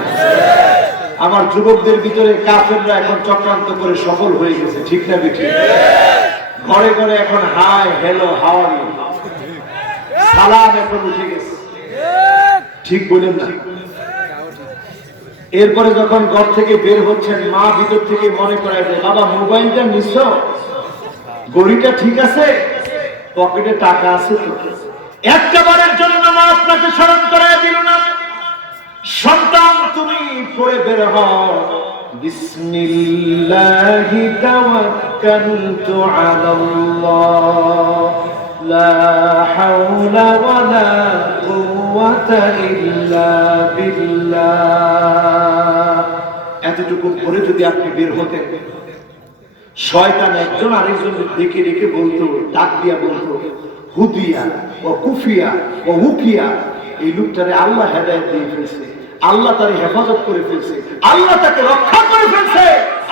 আমার যুবকদের ভিতরে কাফেররা এখন চক্রান্ত করে সফল হয়ে গেছে, ঠিক না বেঠি? ঘরে ঘরে এখন hi hello how are you সালাম এখন উঠে গেছে, ঠিক বলেন না? এরপরে যখন ঘর থেকে বের হচ্ছেন, মা ভিতর থেকে মনে করায় দেয়, বাবা মোবাইলটা নিছো, ঘড়িটা ঠিক আছে, পকেটে টাকা আছে তো? একবারের জন্য মা আপনাকে স্মরণ করায় দিল না। সন্তান, তুমি পড়ে বের হও, বিসমিল্লাহি তাওয়াক্কালতু আলাল্লাহ লা হাওলা ওয়ালা কুওয়াতা ইল্লা বিল্লাহ। এতটুকু পরে যদি আপনি বের হতেন, শয়তান একজন আরেকজনের ডেকে ডেকে বলতো, ডাক দিয়া বলতো, হুদিয়া ও কুফিয়া ও হুকিয়া, এই লোকটারে আল্লাহ হেদায়েত দিয়ে ফেলছে, আল্লাহ তারে হেফাজত করে ফেলছে, আল্লাহ তাকে রক্ষা করে ফেলছে।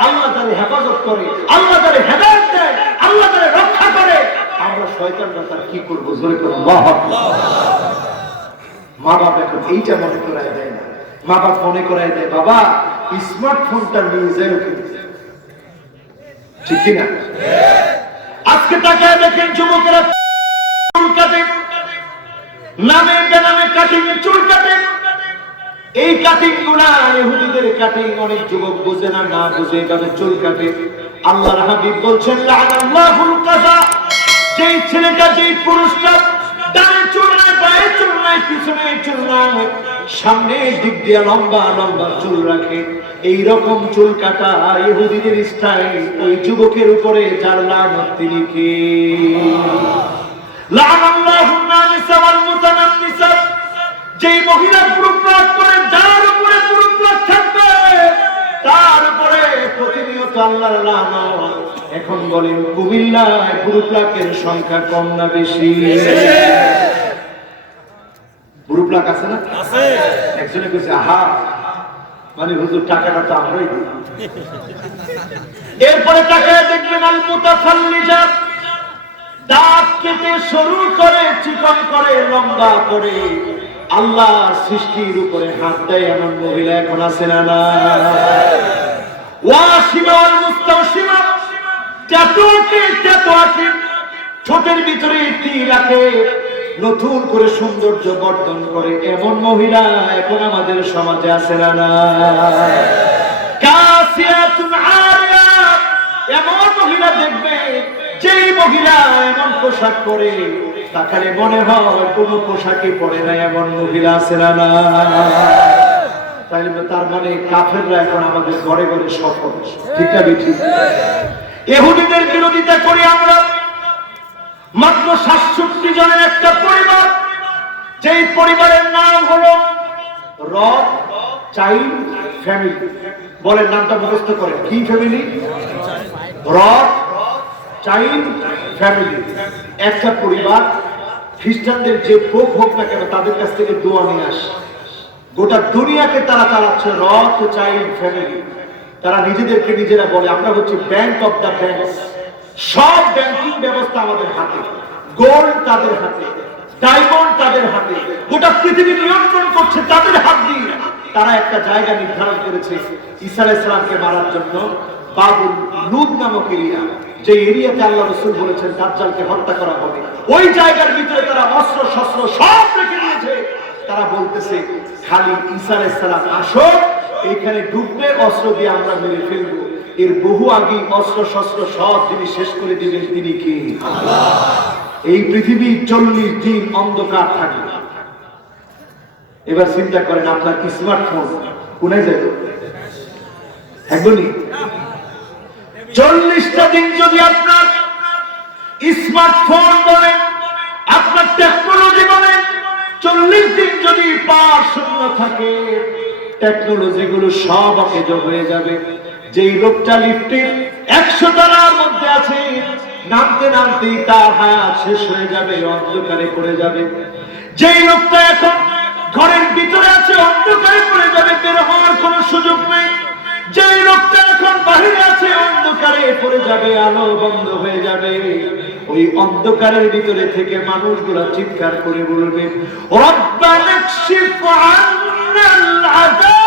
আল্লাহ তারে হেফাজত করে, আল্লাহ তারে হেদায়েত দেয়, আল্লাহ তারে রক্ষা করে। আমরা শয়তানরা তার কি করবো? জোরে করে আল্লাহু আকবার। মা বাপ এখন এইটা মনে করায় দেয় না। মা বাপ মনে করায় দেয়, বাবা স্মার্টফোনটা নিয়ে যায় ওকে, ঠিক কিনা? আজকে তাকায় দেখেন যুবকেরা চুল কাটে, নামে বেনামে কাটিং চুল কাটে। এই কাটিং গুলা ইহুদিদের কাটিং। অনেক যুবক বোঝে না, না বুঝে এভাবে চুল কাটে। আল্লাহর হাবিব বলছেন, লাআনাল্লাহুল কাযা, যেই ছেলেটা, যেই পুরুষটা ডানে চুল নাই, বায়ে চুল নাই, পিছনে চুল নাই, সামনের দিক দিয়ে লম্বা লম্বা চুল রাখে, এই রকম চুল কাটা ইহুদিদের স্টাইল, ওই যুবকের উপরে যার লানত তিনি কে? লাআনাল্লাহুন নামিসা ওয়াল মুতানাম্মিসা, যেই মহিলা পুরুপ্রাক করে, যার উপরে পুরুপ্রাক থাকবে তার উপরে প্রতিনিয়ত আল্লাহর লানত। এখন বলেন কুমিল্লায় পুরুপ্রাকের সংখ্যা কম না বেশি? পুরুপ্রাক আছে না? আছে। একজনে কইছে, আহা, মানে হুজুর টাকাটা তো আমরাই দিই। এরপরে টাকায় দেখবেন আল মুতাফাল্লিজাত, দাঁত কেটে সরু করে, চিকন করে, লম্বা করে, আল্লাহ সৃষ্টির উপরে হাত দেয় এমন মহিলা এখন আছে না? না। ওয়াসিমা ওয়াল মুস্তাওসিমা, ট্যাটুকে ট্যাটুকে ঠোঁটের ভিতরে তিল রাখে, নতুন করে সৌন্দর্য বর্ধন করে, এমন মহিলা এখন আমাদের সমাজে আছে না? না। কাসিয়াতুন আরিয়াত, এমন মহিলা দেখবে, যেই মহিলা এমন পোশাক পরে তাকালে মনে হয় কোন পোশাকই পরে না, এমন মহিলা আছে না? না। তাইলে তার মানে কাফেররা এখন আমাদের ঘরে ঘরে সফল, ঠিক না বেঠিক? ইহুদিদের বিরোধিতা করি আমরা। মাত্র ৬৭ জনের একটা পরিবার, যেই পরিবারের নাম হলো রথ চাইল্ড ফ্যামিলি। বলেন নামটা মুখস্থ করেন, কি ফ্যামিলি? রথ চাইল্ড ফ্যামিলি। একটা পরিবার, খ্রিস্টানদের যে পোপ হোক না কেন তাদের কাছ থেকে দোয়া নিয়ে আসে। গোটা দুনিয়াকে তারা চালাচ্ছে রথ চাইল্ড ফ্যামিলি। তারা নিজেদেরকে নিজেরা বলে, আমরা হচ্ছে ব্যাংক অফ দ্য ব্যাংকস। সব ব্যাংকিং ব্যবস্থা আমাদের হাতে, গোল্ড তাদের হাতে, ডায়মন্ড তাদের হাতে, গোটা পৃথিবী নিয়ন্ত্রণ করছে তাদের হাত দিয়ে। তারা একটা জায়গা নির্ধারণ করেছে ঈসা আলাইহিস সালামকে মারার জন্য, বাবুল লুদ নামক এরিয়া, যে এরিয়াতে আল্লাহ রাসূল বলেছেন দাজ্জালকে হত্যা করা হবে। ওই জায়গার ভিতরে তারা অস্ত্র শস্ত্র সব রেখে দিয়েছে। তারা বলতেছে, খালি ঈসা আলাইহিস সালাম আসুক, এইখানে ডুববে, অস্ত্র দিয়ে আমরা মেরে ফেলবো। এর বহু আগে অস্ত্র শস্ত্র সব জিনিস শেষ করে দিবেন তিনি কে? আল্লাহ। এই পৃথিবী 40 দিন অন্ধকার থাকবে। এবার চিন্তা করেন, আপনার স্মার্টফোন কোথায় যাবে? থাকবনি? 40টা দিন যদি আপনার স্মার্টফোন বলেন, আপনার টেকনোলজি বলেন, 40 দিন যদি পাওয়ার শূন্য থাকে, টেকনোলজি গুলো সব অকেজ হয়ে যাবে। যেই লোকটা লিফটের 100 তলার মধ্যে আছে, নামতে নামতেই তার হায়াত শেষ হয়ে যাবে, অন্ধকারে পড়ে যাবে। যেই লোকটা এখন ঘরের ভিতরে আছে, অন্ধকারে পড়ে যাবে, বের হওয়ার কোনো সুযোগ নেই। যেই লোকটা এখন বাহিরে আছে, অন্ধকারে পড়ে যাবে, আলো বন্ধ হয়ে যাবে। ওই অন্ধকারের ভিতরে থেকে মানুষগুলো চিৎকার করে বলবে, রব্বানা কশিফ আন্নাল আযাব,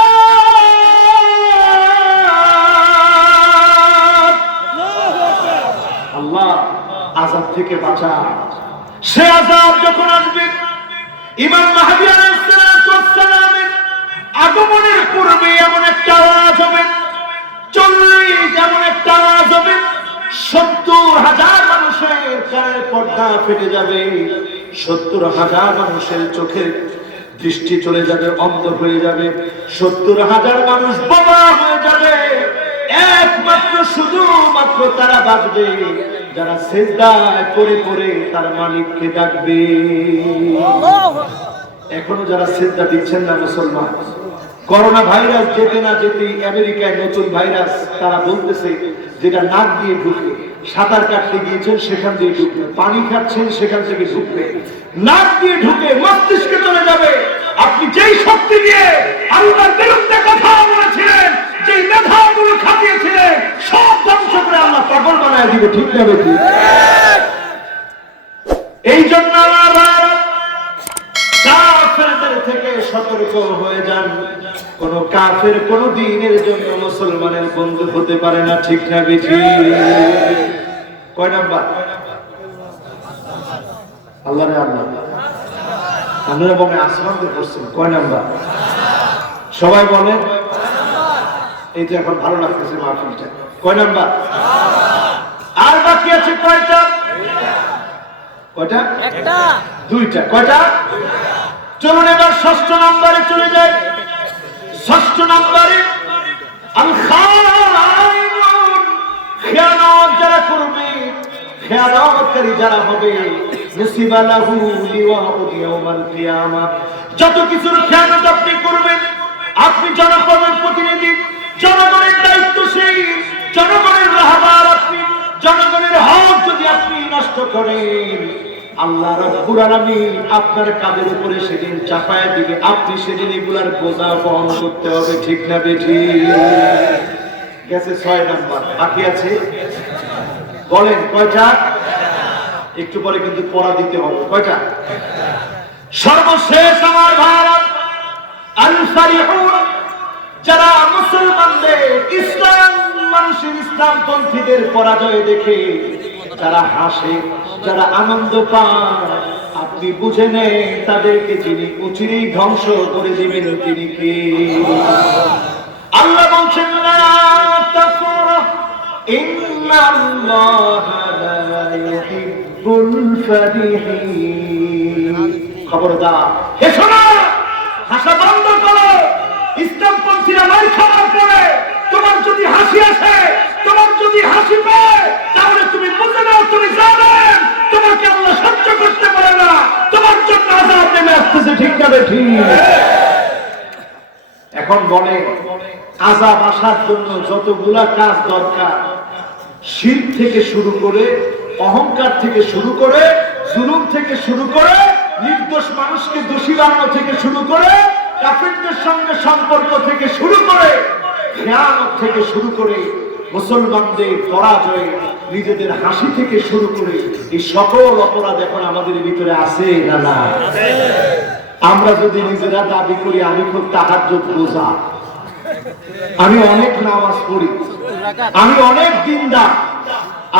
আল্লাহ আযাব থেকে বাঁচা। সে আযাব যখন আসবে, ইমাম মাহদী আলাইহিস সালামের আগমনের পূর্বে এমন একটা আওয়াজ হবে, 40 এমন একটা আওয়াজ হবে, 70,000 মানুষের কানের পর্দা ফেটে যাবে, 70,000 মানুষের চোখের দৃষ্টি চলে যাবে, অন্ধ হয়ে যাবে, 70,000 মানুষ বোমা হয়ে যাবে। একমাত্র শুধুমাত্র তারা বাঁচবে যারা সিজদায় পড়ে পড়ে তার মালিককে ডাকবে। এখনো যারা সিজদা দিচ্ছেন না মুসলমান, করোনা ভাইরাস যেতে না যেতে আমেরিকায় নতুন ভাইরাস তারা বলতেছে যেটা নাক দিয়ে ঢুকে, সাঁতার কাটতে গিয়েছেন সেখান দিয়ে ঢুকবে, পানি খাচ্ছেন সেখান থেকে ঢুকবে, নাক দিয়ে ঢুকে মস্তিষ্কে চলে যাবে। আপনি যেই শক্তি দিয়ে আল্লাহর বিরুদ্ধে কথা বলেছিলেন, যেই মেধাগুলো খাটিয়েছিলেন, সব ধ্বংস করে আল্লাহ পাগল বানায় দিবে। ঠিক না বেশি? এই জন্য কাফেরদের থেকে সতর্ক হয়ে যান। কোন কাফের কোন দিনের জন্য মুসলমানের বন্ধু হতে পারে না। ঠিক না বেশি? কয় নাম্বার? আল্লাহ রে আল্লাহ, আপনারা মনে আসমান দিয়ে পড়ছেন। কয় নাম্বার? সবাই বলেন। এইটা এখন ভালো লাগতেছে মাহফিলটা। কয় নাম্বার? আর বাকি আছে কয়টা? কয়টা? একটা, দুইটা। কয়টা? চলুন এবার ষষ্ঠ নম্বরে চলে যাই। ষষ্ঠ নম্বরে আল খায়িনুন, খেয়ানত যারা করবে, খেয়ানতকারী যারা হবে, মুসিবা লাহু লিওয়াউ ইয়াউমাল কিয়ামা। যত কিছুর খেয়ানত আপনি করবেন, আপনি জনগণের প্রতিনিধি, জনগণের দায়িত্বশীল, জনগণের রাহবার, আপনি জনগণের হক যদি আপনি নষ্ট করেন, আল্লাহ রাব্বুল আলামিন আপনার কাঁধের উপরে সেদিন চাপায় দিবে। আপনি সেদিন এগুলার বোঝা বহন করতে হবে। ঠিক না বেঠি? গেছে 6 নাম্বার, বাকি আছে বলেন কয়টা? একটু পরে কিন্তু পড়া দিতে হবে। কয়টা? সর্বশেষ আমার ভারত আল ফারিহুন, যারা মুসলমানদের, ইসলাম, মানুষের ইসলামপন্থীদের পরাজয় দেখে যারা হাসে, যারা আনন্দ পায়, আপনি বুঝে নেন তাদেরকে যিনি উচিরেই ধ্বংস করে দিবেন তিনি কে? আল্লাহ বলছেন লা তাফরাহ ইন্নাল্লাহা লা ইউহিব্বুল ফারিহিন। খবরদার, হেসো না, হাসা বন্ধ করো। ইসলামপন্থীরা মার খাওয়ার পরে তোমার যদি হাসি আসে, তোমার যদি হাসি পায়, তাহলে তুমি বুঝে নাও তুমি জানেন তোমাকে আল্লাহ সহ্য করতে পারে না, তোমার জন্য আযাব নেমে আসতেছে। ঠিক না বেঠিক? এখন বলে আযাব আসার জন্য যতগুলা কাজ দরকার, শিরক থেকে শুরু করে, অহংকার থেকে শুরু করে, জুলুম থেকে শুরু করে, নির্দোষ মানুষকে দোষী বানানো থেকে শুরু করে, কাফেরদের সঙ্গে সম্পর্ক থেকে শুরু করে, খেয়ানত থেকে শুরু করে, মুসলমানদের পরাজয়, নিজেদের হাসি থেকে শুরু করে, এই সকল অপরাধ এখন আমাদের ভিতরে আছে না না? আমরা যদি নিজেরা দাবি করি আমি খুব তাহাজ্জুদ রোজা, আমি অনেক নামাজ পড়ি, আমি অনেক দিনদার,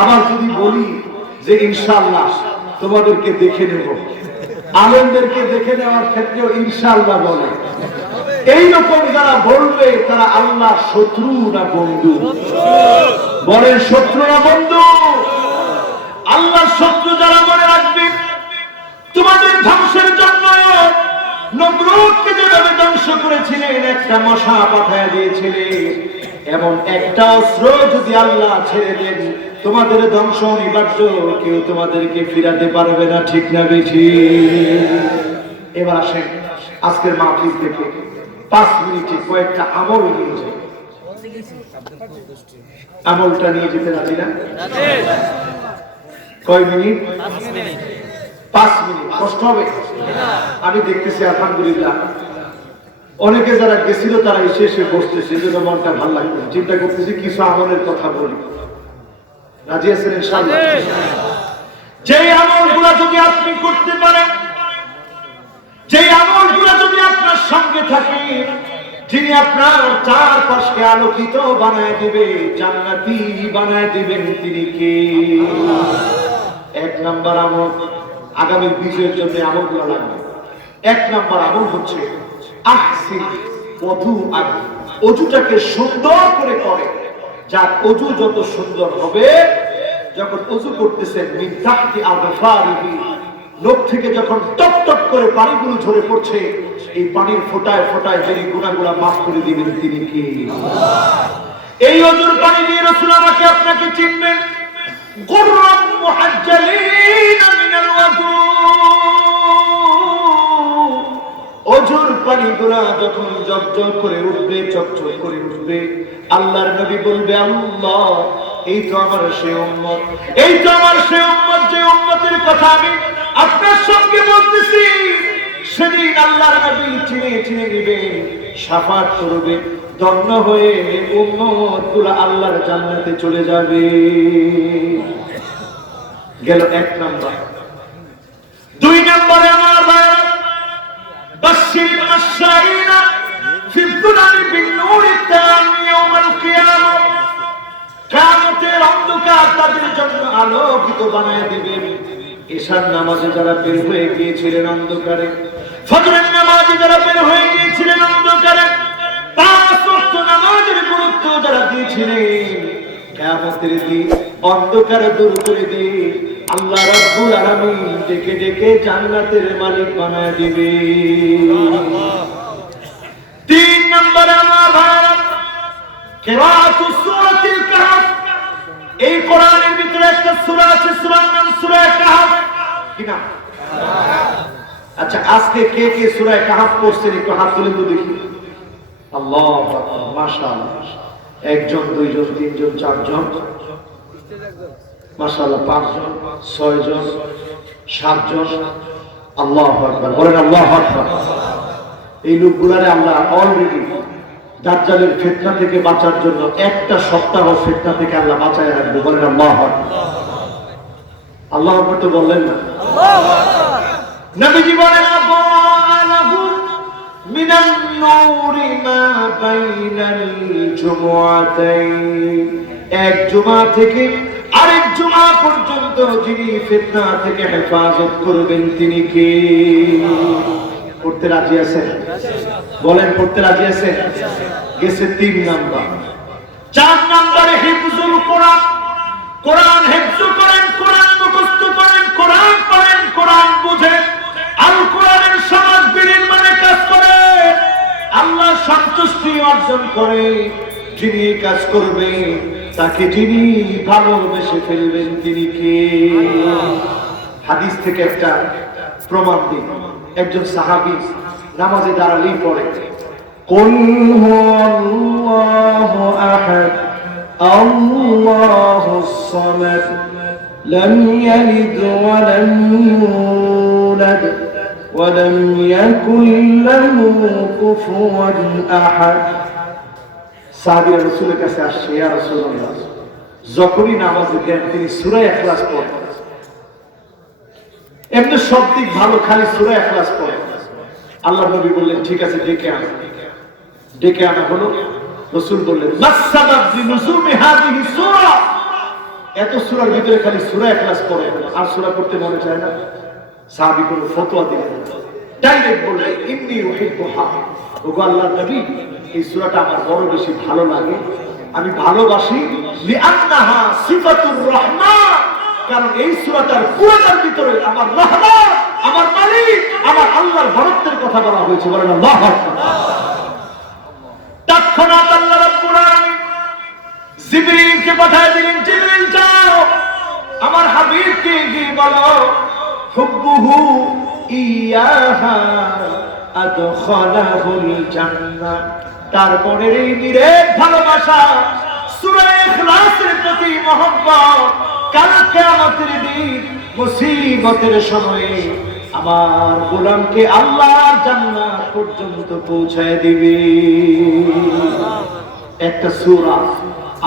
আবার যদি বলি যে ইনশাআল্লাহ তোমাদেরকে দেখে নেব, আলেমদেরকে দেখে নেওয়ার ক্ষেত্রেও ইনশাআল্লাহ বলে, এইরকম যারা বলবে তারা আল্লাহর শত্রু না বন্ধু? বলেন শত্রু না বন্ধু? আল্লাহর শত্রু যারা, মনে রাখবে তোমাদের ধ্বংসের জন্য নমরুদকে যেভাবে ধ্বংস করেছিলেন, একটা মশা পাঠায় দিয়েছিলেন, এমন একটা অস্ত্র যদি আল্লাহ ছেড়ে দেন, তোমাদের ধ্বংস অনিবার্য, কেউ তোমাদেরকে ফিরাতে পারবে না। ঠিক না বেশি? এবার আসেন আজকের মাহফিল থেকে 5 মিনিটে কয়েকটা আমল নিয়ে যাই। আমলটা নিয়ে যেতে রাজি না? কয় মিনিট? 5 মিনিট। কষ্ট হবে? আমি দেখতেছি আলহামদুলিল্লাহ অনেকে যারা গেছিল তারা এসে এসে বসতেছে, যেন মনটা ভালো লাগবে। চিন্তা করতেছি কিছু আমলের কথা বলি। রাজি আছেন ইনশাআল্লাহ? যে আমলগুলো যদি আপনি করতে পারেন, যে আমলগুলো যদি আপনার সঙ্গে থাকে, যিনি আপনার চারপাশকে আলোকিত বানায় দিবে, জান্নাতি বানায় দিবেন, তিনি কে? 1 নাম্বার আমল, আগামী বিজয়ের জন্য আমলগুলো লাগবে। 1 নাম্বার আমল হচ্ছে আহসিন ওযু, ওযুটাকে সুন্দর করে করে। যার ওযু যত সুন্দর হবে, যখন ওযু করতেছেন মিন তাহতি আযফারিহি, লোক থেকে যখন টপ টপ করে পানিগুলো ঝরে পড়ছে, এই পানির ফোঁটায় ফোঁটায় যিনি গুনাহগুলো মাফ করে দিবেন তিনি কে? এই অজুর পানি দিয়ে রাসূল আমাকে আপনাকে চিনবেন। গুররাম মুহাজ্জালিনা মিনাল ওয়াজু, অজুর পানিগুলো যখন জল করে উঠবে, চকচক করে উঠবে, আল্লাহর নবী বলবে, আল্লাহ এই তো আমার সেই উম্মত, এই তো আমার সেই উম্মত, যে উম্মতের কথা আমি আপনার সঙ্গে বলতেছি। সেদিন আল্লাহর নবী চিনে চিনে নেবেন, শাফাত করবে, ধন্য হয়ে উম্মতগুলো আল্লাহর জান্নাতে চলে যাবে। গেল এক নাম্বার। দুই নম্বরে আমার ভাই, বাশশিরিল মুশরিকিনা ফি যুলালি বিন-নূরি তাম ইয়াউমাল কিয়ামা, কিয়ামতের অন্ধকার তাদের জন্য আলোকিত বানায় দিবেন। ঈশার নামাজে যারা বের হয়ে গিয়েছিলেন অন্ধকারে, ফজরের নামাজে যারা বের হয়ে গিয়েছিলেন অন্ধকারে, পাঁচ ওয়াক্ত নামাজের গুরুত্ব যারা দিয়েছিলেন, কিয়ামতের দিন অন্ধকার দূর করে দিয়ে আল্লাহ রাব্বুল আলামিন ডেকে ডেকে জান্নাতের মালিক বানায় দিবে। তিন নম্বরে আমার ভাইরা, কিরাআতুস সূরাতিল কাহফ। এই কোরআনের ভিতরে একটা সূরা আছে, সূরার নাম সূরা কাহফ। কি নাম? আচ্ছা, আজকে কে কে সূরা কাহফ পড়ছেন একটু হাত তুলে তো দেখি। আল্লাহু আকবার, মাশাআল্লাহ। একজন, দুইজন, তিনজন, চারজন, মাশাআল্লাহ, পাঁচজন, ছয়জন, সাতজন। আল্লাহু আকবার, বলেন আল্লাহু আকবার। এই লোকগুলারে আল্লাহ অলরেডি দাজ্জালের ফিতনা থেকে বাঁচার জন্য একটা সপ্তাহ ফিতনা থেকে আল্লাহ বাঁচায় রাখবে। বলেন আল্লাহু আকবার। আল্লাহু আকবার তো বললেন না? আল্লাহু আকবার। নবীজি বলেন, আবু মিনান নূরি মা বাইনাল জুমআতাইন, এক জুমা থেকে আরেক জুমা পর্যন্ত যিনি ফিতনা থেকে হেফাজত করবেন তিনি কে? পড়তে রাজি আছেন? বলেন, পড়তে রাজি আছেন? গেছে তিন নাম্বার। চার নাম্বারে হিফজুল কোরআন। কোরআন হিফজ করেন, কোরআন মুখস্থ করেন, কোরআন পড়েন, কোরআন বুঝেন, আল কোরআনের সমাজ বিনির্মাণে কাজ করে, আল্লাহ সন্তুষ্টি অর্জন করে। যিনি এই কাজ করবে তাকে যিনি ভালোবেসে ফেলবেন তিনি কে? হাদিস থেকে একটা প্রমাণ দিন। একজন সাহাবী নামাজে দাঁড়ালেই পড়ে, কুল হুয়াল্লাহু আহাদ আল্লাহুস সামাদ লাম ইয়ালিদ ওয়া লাম ইউলাদ ওয়া লাম ইয়াকুল লাহু কুফুয়ান আহাদ। সাহাবীরা রাসূলের কাছে আসছে, ইয়া রাসূলুল্লাহ, যখনই নামাজে দেন তিনি সূরা ইখলাস পড়েন, এমনি সব দিক ভালো, খালি সূরা ইখলাস পড়েন। আল্লাহর নবী বললেন, ঠিক আছে, ডেকে আনো। ডেকে আনা হলো। রাসূল বললেন, মাসসাবাব লিনুজুমি হাযিহি সূরা, এত সূরার ভিতরে খালি সূরা ইখলাস পড়েন, আর সূরা পড়তে মনে চায় না? সাহাবী কোনো ফতোয়া দিলেন না, ডাইরেক্ট বললেন, ইন্নী উহিব্বুহা, ওগো আল্লাহর নবী, এই সূরাটা আমার বড় বেশি ভালো লাগে, আমি ভালোবাসি। লিআন্নাহা সিফাতুর রহমান, কারণ এই সূরাটার পুরোটার ভিতরে আমার রহমান, আমার মালিক, আমার আল্লাহর বরত্বের কথা বলা হয়েছে। বলেন আল্লাহু আকবার। তৎক্ষণাৎ আল্লাহ রাব্বুল আলামিন জিবরিলকে পাঠিয়ে দিলেন, জিবরিল যাও আমার হাবিবকে গিয়ে বলো, হুব্বুহু ইয়াহা আদখালাহুল জান্নাহ, তারপরে এই নিরেট ভালোবাসা, সূরা ইখলাসের প্রতি মহব্বত, কাল কিয়ামতের দিন মুসিবতের সময়ে আমার গোলামকে আল্লাহর জান্নাত পর্যন্ত পৌঁছায় দিবে। একটা সূরা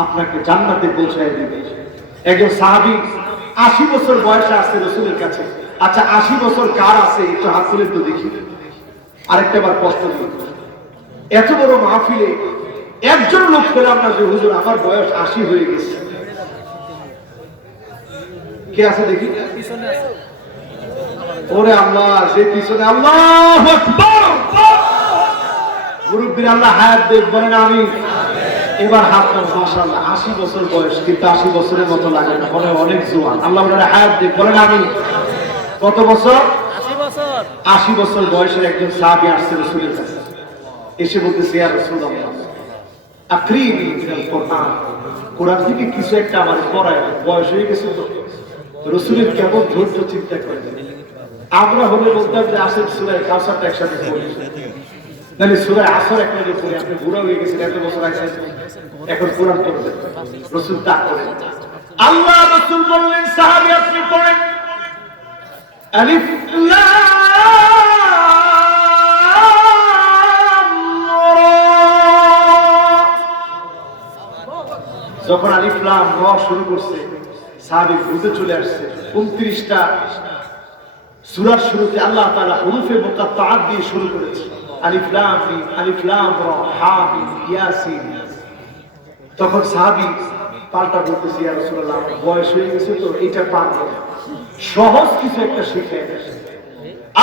আপনাকে জান্নাতে পৌঁছায় দিবে। একজন সাহাবী 80 বছর বয়সে আসছে রাসূলের কাছে। আচ্ছা, 80 বছর কার আছে একটু হাত তুলে তো দেখি। আরেকটা বার কষ্ট দিই, এত বড় মাহফিলে একজন লোক পেলাম না যে হুজুর আমার বয়স 80 হয়ে গেছে। কে আছে দেখি? ওরে আল্লাহ, যে পিছনে, আল্লাহু আকবার, মুরব্বির আল্লাহ হায়াত দেখ, বলেন আমিন। এবার হাত নাম, মাশাআল্লাহ, 80 বছর বয়স, কিন্তু 80 বছরের মতো লাগে না, মনে অনেক জোয়ান। আল্লাহ ওনার হায়াত দেখ, বলেন আমিন। কত বছর? 80 বছর। 80 বছর বয়সের একজন সাহাবী আসছে রাসূলের কাছে, এসে বলতেছে ইয়া রাসূলুল্লাহ আকরিনি মিনাল কোরআন, কোরআন থেকে কিছু একটা আমার পড়ায়, বয়স হয়ে গেছে তো। রাসূলের কেমন ধৈর্য চিন্তা করে। আমরা হলে বলতাম যে আসেন সূরা কাউসারটা একসাথে পড়ি, নাহলে সূরা আসর একসাথে পড়ি, আপনি বুড়া হয়ে গেছেন, এত বছর আগে এখন কোরআন পড়বেন। রাসূল তা করেন। আল্লাহ রাসূল বললেন সাহাবী আপনি পড়েন আলিফ লাম রা। যখন আলিফ লাম রা শুরু করছে সাহাবী বুঝে চলে আসছে 29টা সূরার শুরুতে আল্লাহ তাআলা হুরুফে মুকাত্তাআত দিয়ে শুরু করেছে, আলিফ লাম মিম, আলিফ লাম রা, হা মিম, ইয়াসিন। তখন সাহাবী পাল্টা বলতেছে ইয়া রাসূলুল্লাহ বয়স হয়ে গেছে তো এটা পারবো না, সহজ কিছু একটা শিখে।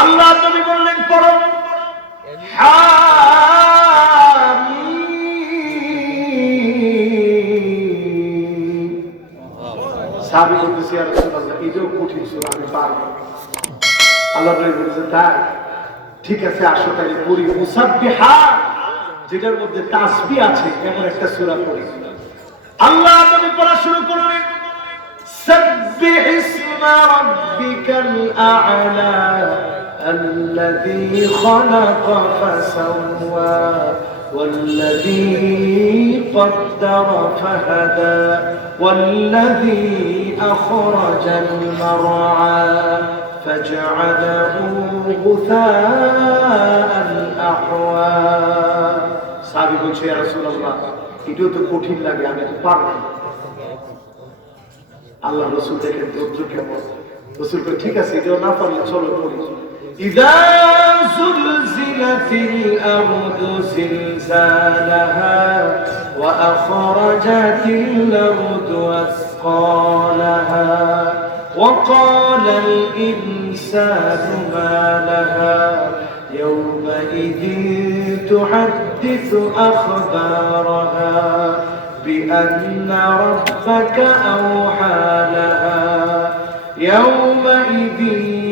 আল্লাহ নবী বললেন পড়ো হামিম। সাহাবী বলতেছে ইয়া রাসূলুল্লাহ এটাও কঠিন সূরা, আমি পারবো। আল্লাহ নবী বলেছেন তাই ঠিক আছে, আসো তাহলে পড়ি মুসাব্বিহাত, যেটার মধ্যে তাসবিহ আছে এমন একটা সূরা পড়ি। আল্লাহ নবী পড়া শুরু করলেন সাব্বিহ ইসমা রাব্বিকাল আ'লা আল্লাযী খালাকা ফাসাওয়া ওয়াল্লাযী কদ্দারা ফাহাদা ওয়াল্লাযী আখরাজাল মারআ ফাজআলাহু গুসাআন আহওয়া। সাহাবী বলছে ইয়া রাসূলুল্লাহ এটাও তো কঠিন লাগে, আমি তো পারবো না। আল্লাহ রাসূল দেখেন ধৈর্য কেমন। রাসূল কই ঠিক আছে এটাও না পারলে চলো পড়ি। ইযা যুলজিলাতিল আরদু জিলজালাহা ওয়া আখরাজাতিল আরদু আসকালাহা ওয়া ক্বালাল ইনসানু মা লাহা يومئذ تحدث أخبارها بأن ربك أوحى لها يومئذ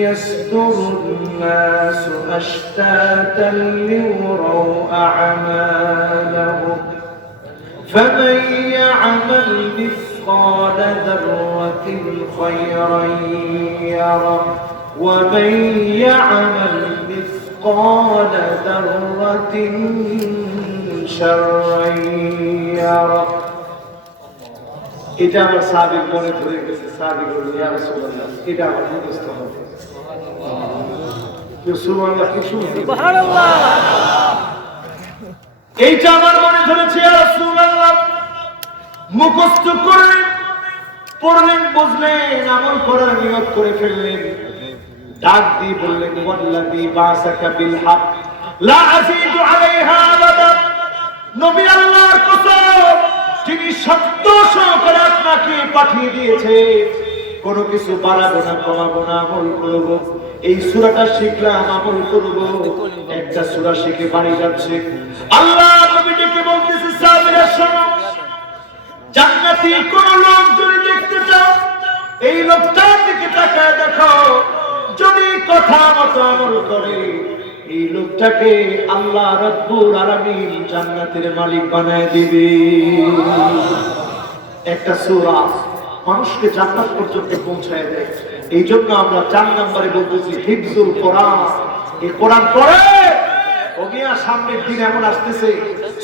يصدر الناس أشتاتا ليروا أعمالهم فمن يعمل مثقال ذرة خيرا يره ومن يعمل مثقال ذرة شرا يره। এটা আমার সাহাবীর মনে ধরে গেছে। সাহাবী বললেন ইয়া রাসূলুল্লাহ এটা আমার মুখস্থ হবে। সুবহানাল্লাহ কি শুনছি সুবহানাল্লাহ। এইটা আমার মনে ধরেছে ইয়া রাসূলুল্লাহ, মুখস্থ করলেন, পড়লেন, বুঝলেন, আমল করার নিয়ত করে ফেললেন। ডাক দিয়ে বললেন ওয়াল্লাযী বাসাকা বিল হক লা আযীদু আলাইহা আবাদা। নবী আল্লাহর কসম যিনি সত্য সহকারে আপনাকে পাঠিয়ে দিয়েছে, কোনো কিছু বাড়াবো না কমাবো না, আমল করব। এই সূরাটা শিখলাম, আমল করব। একটা সূরা শিখে বাড়ি যাচ্ছে, আল্লাহ নবী ডেকে বলতেছে সাহাবীরা শোনো, জান্নাতি কোন লোক যদি দেখতে চাও এই লোকটার দিকে তাকায় দেখো, যদি কথা মতো আমল করে এই লোকটাকে আল্লাহ রাব্বুল আলামিন জান্নাতের মালিক বানায় দিবে। একটা সূরা মানুষকে জান্নাত পর্যন্ত পৌঁছায় দেয়। এই জন্য আমরা 4 নম্বরে বলতেছি হিফজুল কোরআন। এই কোরআন পড়ে ওগিয়া সামনের দিন এমন আসতেছে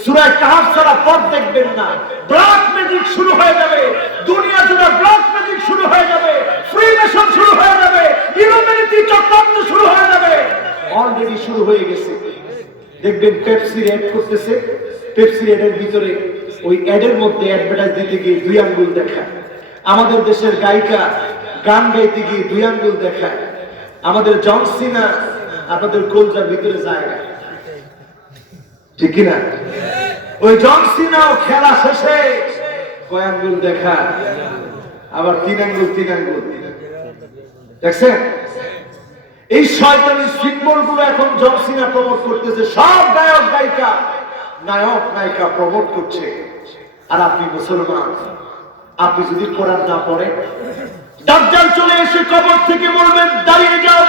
সূরা কাহফ ছাড়া পথ দেখবেন না, ব্ল্যাক ম্যাজিক শুরু হয়ে যাবে, দুনিয়া জুড়ে ব্ল্যাক ম্যাজিক শুরু হয়ে যাবে, ফ্রিমেশন শুরু হয়ে যাবে, ইলুমিনাটি চক্রান্ত শুরু হয়ে যাবে। অলরেডি শুরু হয়ে গেছে। দেখবেন পেপসি অ্যাড করতেছে, পেপসি অ্যাডের ভিতরে ওই অ্যাডের মধ্যে অ্যাডভার্টাইজ দিতে গিয়ে 2 আঙ্গুল দেখায়। আমাদের দেশের গায়িকা গান গাইতে গিয়ে 2 আঙ্গুল দেখায়। আমাদের জন সিনা আপনাদের কলজার ভিতরে যায় না, ঠিক কি না? ওই জন সিনাও খেলা শেষে কয় আঙ্গুল দেখায়, আবার 3 আঙ্গুল 3 আঙ্গুল। দেখছেন এই শয়তানি সিম্বল গুলো এখন জন সিনা প্রমোট করতেছে, সব গায়ক গায়িকা নায়ক নায়িকা প্রমোট করছে। আর আপনি মুসলমান, আপনি যদি কোরআন না পড়েন দাজ্জাল চলে এসে কবর থেকে বলবে দাঁড়িয়ে যাও।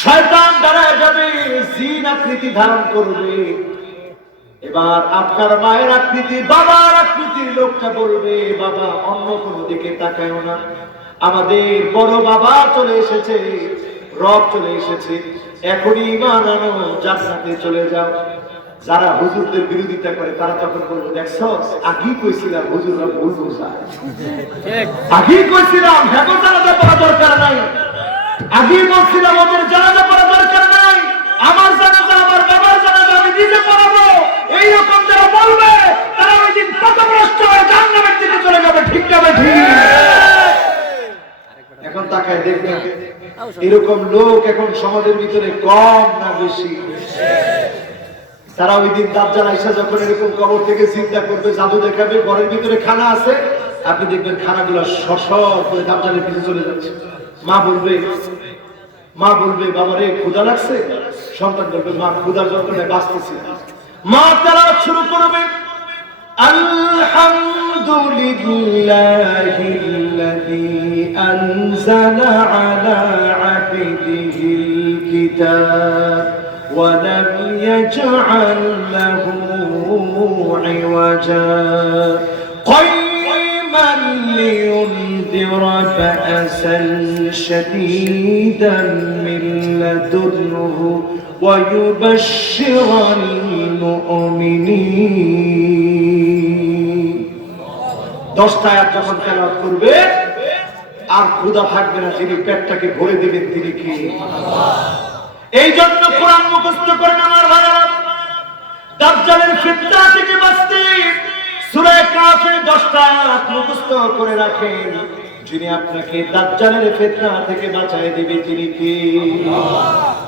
শয়তান দাঁড়ায় যাবে, জিন আকৃতি ধারণ করবে। এবার আপনার মায়ের আকৃতি, বাবার আকৃতির লোকটা বলবে বাবা অন্য কোনো দিকে তাকায়ও না, আমাদের বড় বাবা চলে এসেছে, রব চলে এসেছে, এখনই ঈমান আনো, জান্নাতে চলে যাও। যারা হুজুরদের বিরোধিতা করে তারা তখন বলবে দেখছো আগেই কইছিলাম হুজুররা ভুল বোঝায়, আগেই কইছিলাম হেগো জানাজা পড়া দরকার নাই, আগেই বলছিলাম ওদের জানাজা পড়া দরকার নাই, আমার জানাজা আমার বাবার জানাজা আমি নিজে পড়াবো। এইরকম যারা বলবে তারা ওই দিন পথভ্রষ্ট হয়ে জাহান্নামের দিকে চলে যাবে। ঠিক না ঠিক? এখন তাকায় দেখবেন এরকম লোক এখন সমাজের ভিতরে কম না বেশি? তারা ওই দিন দাজ্জাল আইসা যখন এরকম কবর থেকে চিন্তা করবে, জাদু দেখাবে, ঘরের ভিতরে খানা আছে, আপনি দেখবেন খানাগুলো সসর করে দাজ্জালের পিছে চলে যাচ্ছে। মা বলবে বাবা রে ক্ষুধা লাগছে, সন্তান বলবে মা ক্ষুধার যন্ত্রণায় বাঁচতেছি। মা তারা শুরু করবে আলহামদুলিল্লাহিল্লাযী আনজালা আলা আবদিহিল কিতাব ওয়া লাম ইয়াজআল লাহু ইওয়াজা قيما لينذر بأسا شديدا من لدنه ويبشر المؤمنين 10টা আয়াত যখন তেলাওয়াত করবে আর ক্ষুধা থাকবে না, যিনি পেটটাকে ভরে দেবেন তিনি কি? এই জন্য কোরআন মুখস্থ করেন আমার ভাইরা, দাজ্জালের ফিতনা থেকে বাঁচতে সূরা কাফের 10টা আয়াত মুখস্থ করে রাখেন। যিনি আপনাকে দাজ্জালের ফিতনা থেকে বাঁচায় দিবে তিনি কে?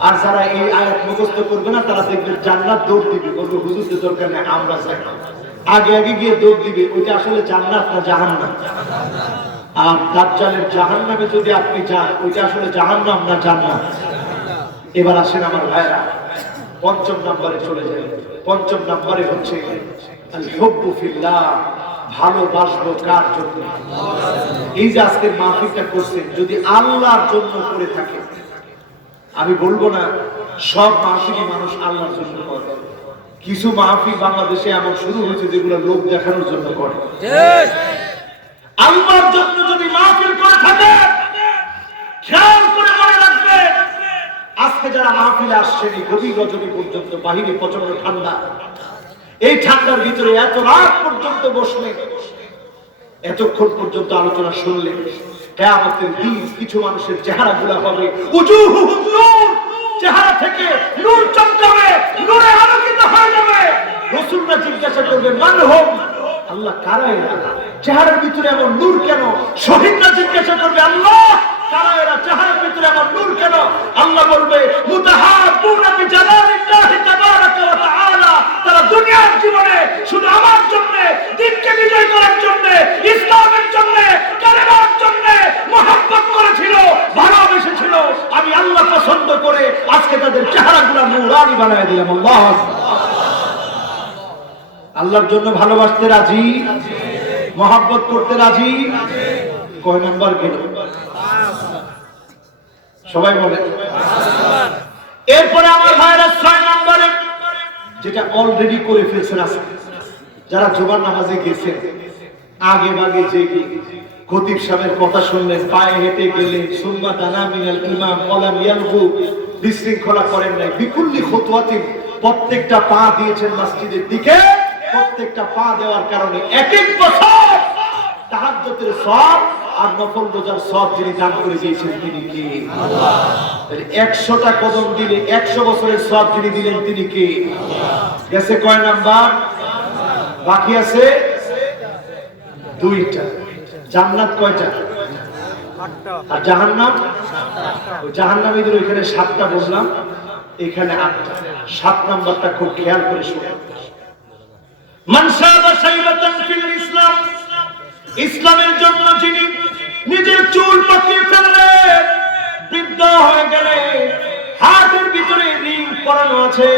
আর যারা এই আয়াত মুখস্থ করবে না তারা দেখবে জান্নাত দৌড় দিবে, বলবে হুজুরদের দরকার নেই আমরা যাই, আগে আগে গিয়ে দৌড় দিবে। ওইটা আসলে জান্নাত না জাহান্নাম? আর দাজ্জালের জাহান্নামে যদি আপনি যান ওইটা আসলে জাহান্নাম না জান্নাত? এবার আসেন আমার ভাইরা পঞ্চম নম্বরে চলে যায়। পঞ্চম নম্বরে হচ্ছে আল হুব্বু ফিল্লাহ, ভালোবাসবো কার জন্য? এই যে আজকের মাহফিলটা করছেন যদি আল্লাহর জন্য করে থাকে, আমি বলবো না সব মাহফিলই মানুষ আল্লাহর জন্য করে, কিছু মাহফিল বাংলাদেশে এমন শুরু হয়েছে যেগুলো লোক দেখানোর জন্য করে। আল্লাহর জন্য যদি মাহফিল করে থাকে খেয়াল করে মনে রাখবে, আজকে যারা মাহফিলে আসছেন এই গভীর রজনী পর্যন্ত, বাহিরে প্রচন্ড ঠান্ডা, এই ঠান্ডার ভিতরে এত রাত পর্যন্ত বসলেন, এতক্ষণ পর্যন্ত আলোচনা শুনলেন, কিয়ামতের দিন কিছু মানুষের চেহারাগুলো হবে উজুহুহুম নূর, চেহারা থেকে নূর চমকাবে, নূরে আলোকিত হয়ে যাবে। রাসূলরা জিজ্ঞাসা করবে মান হুম, আল্লাহ কারা এরা, চেহারার ভিতরে এমন নূর কেন? শহীদরা জিজ্ঞাসা করবে আল্লাহ কারা এরা, চেহারার ভিতরে এমন নূর কেন? আল্লাহ বলবে মুতাহাব্বুনা বিজালালিল্লাহি তাবারাকা ওয়া তাআলা, তারা দুনিয়ার জীবনে শুধু আমার জন্য, দিনকে বিজয় করার জন্য, ইসলামের জন্য, কালেমার জন্য মহব্বত করেছিল, ভালোবেসেছিল, আমি আল্লাহ পছন্দ করে আজকে তাদের চেহারাগুলো নূরানি বানায় দিলাম। আল্লাহ আল্লাহর জন্য ভালোবাসতে রাজি, মহব্বত করতে রাজি। কয় নাম্বার গেল? সবাই বলে। এরপরে আমার ভাইরা 6 নম্বরে যেটা অলরেডি করে ফেলছেন আজকে, যারা জুমার নামাজে গেছেন, আগে ভাগে যে খতিব সাহেবের কথা শুনলেন, পায়ে হেঁটে গেলেন, সুম্মা দানা মিনাল ইমাম ওয়ালাম ইয়ালগু, বিশৃঙ্খলা করেন নাই, বিকুল্লি খুতওয়াতিন, প্রত্যেকটা পা দিয়েছেন মসজিদের দিকে, প্রত্যেকটা পা দেওয়ার কারণে এক এক বছর তাহাজ্জুদের সওয়াব আর নফল রোজার সওয়াব যিনি দান করে দিয়েছেন তিনি কে? আল্লাহ। তাহলে 100টা কদম দিলে 100 বছরের সওয়াব যিনি দিলেন তিনি কে? গেছে কয় নাম্বার? বাকি আছে 2টা। জান্নাত কয়টা? 8টা। আর জাহান্নাম? ওই জাহান্নামীদের ওইখানে 7টা বললাম, এখানে 8টা। 7 নাম্বারটা খুব খেয়াল করে শুনুন। মান শাবা শাইবাতান ফিল ইসলাম, ইসলামের জন্য যিনি নিজের চুল পাকিয়ে ফেললেন, বৃদ্ধ হয়ে গেলেন, হাতের ভিতরে রিং পরানো আছে,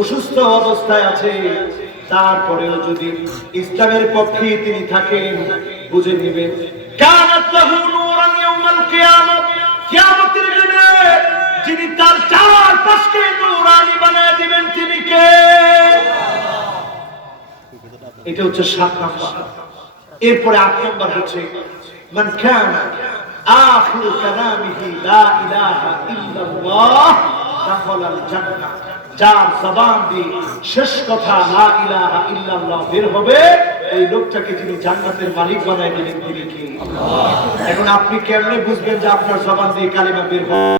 অসুস্থ অবস্থায় আছে, তারপরেও যদি ইসলামের পক্ষে তিনি থাকেন, বুঝে নেবেন কানাত লাহু নূরান ইয়াউমাল কিয়ামাহ, কিয়ামতের দিনে যিনি তার চারপাশকে নূরানি বানায় দিবেন তিনি কে? এটা হচ্ছে 7 নাম্বার। এরপরে 8 নাম্বার হচ্ছে মান কানা আখিরু কালামিহি লা ইলাহা ইল্লাল্লাহ দাখালাল জান্নাহ। যার জবান দিয়ে শেষ কথা লা ইলাহা ইল্লাল্লাহ বের হবে, ওই লোকটাকে যিনি জান্নাতের মালিক বানায় দিবেন তিনি কে? এখন আপনি কেমনে বুঝবেন যে আপনার জবান দিয়ে কালিমা বের হবে?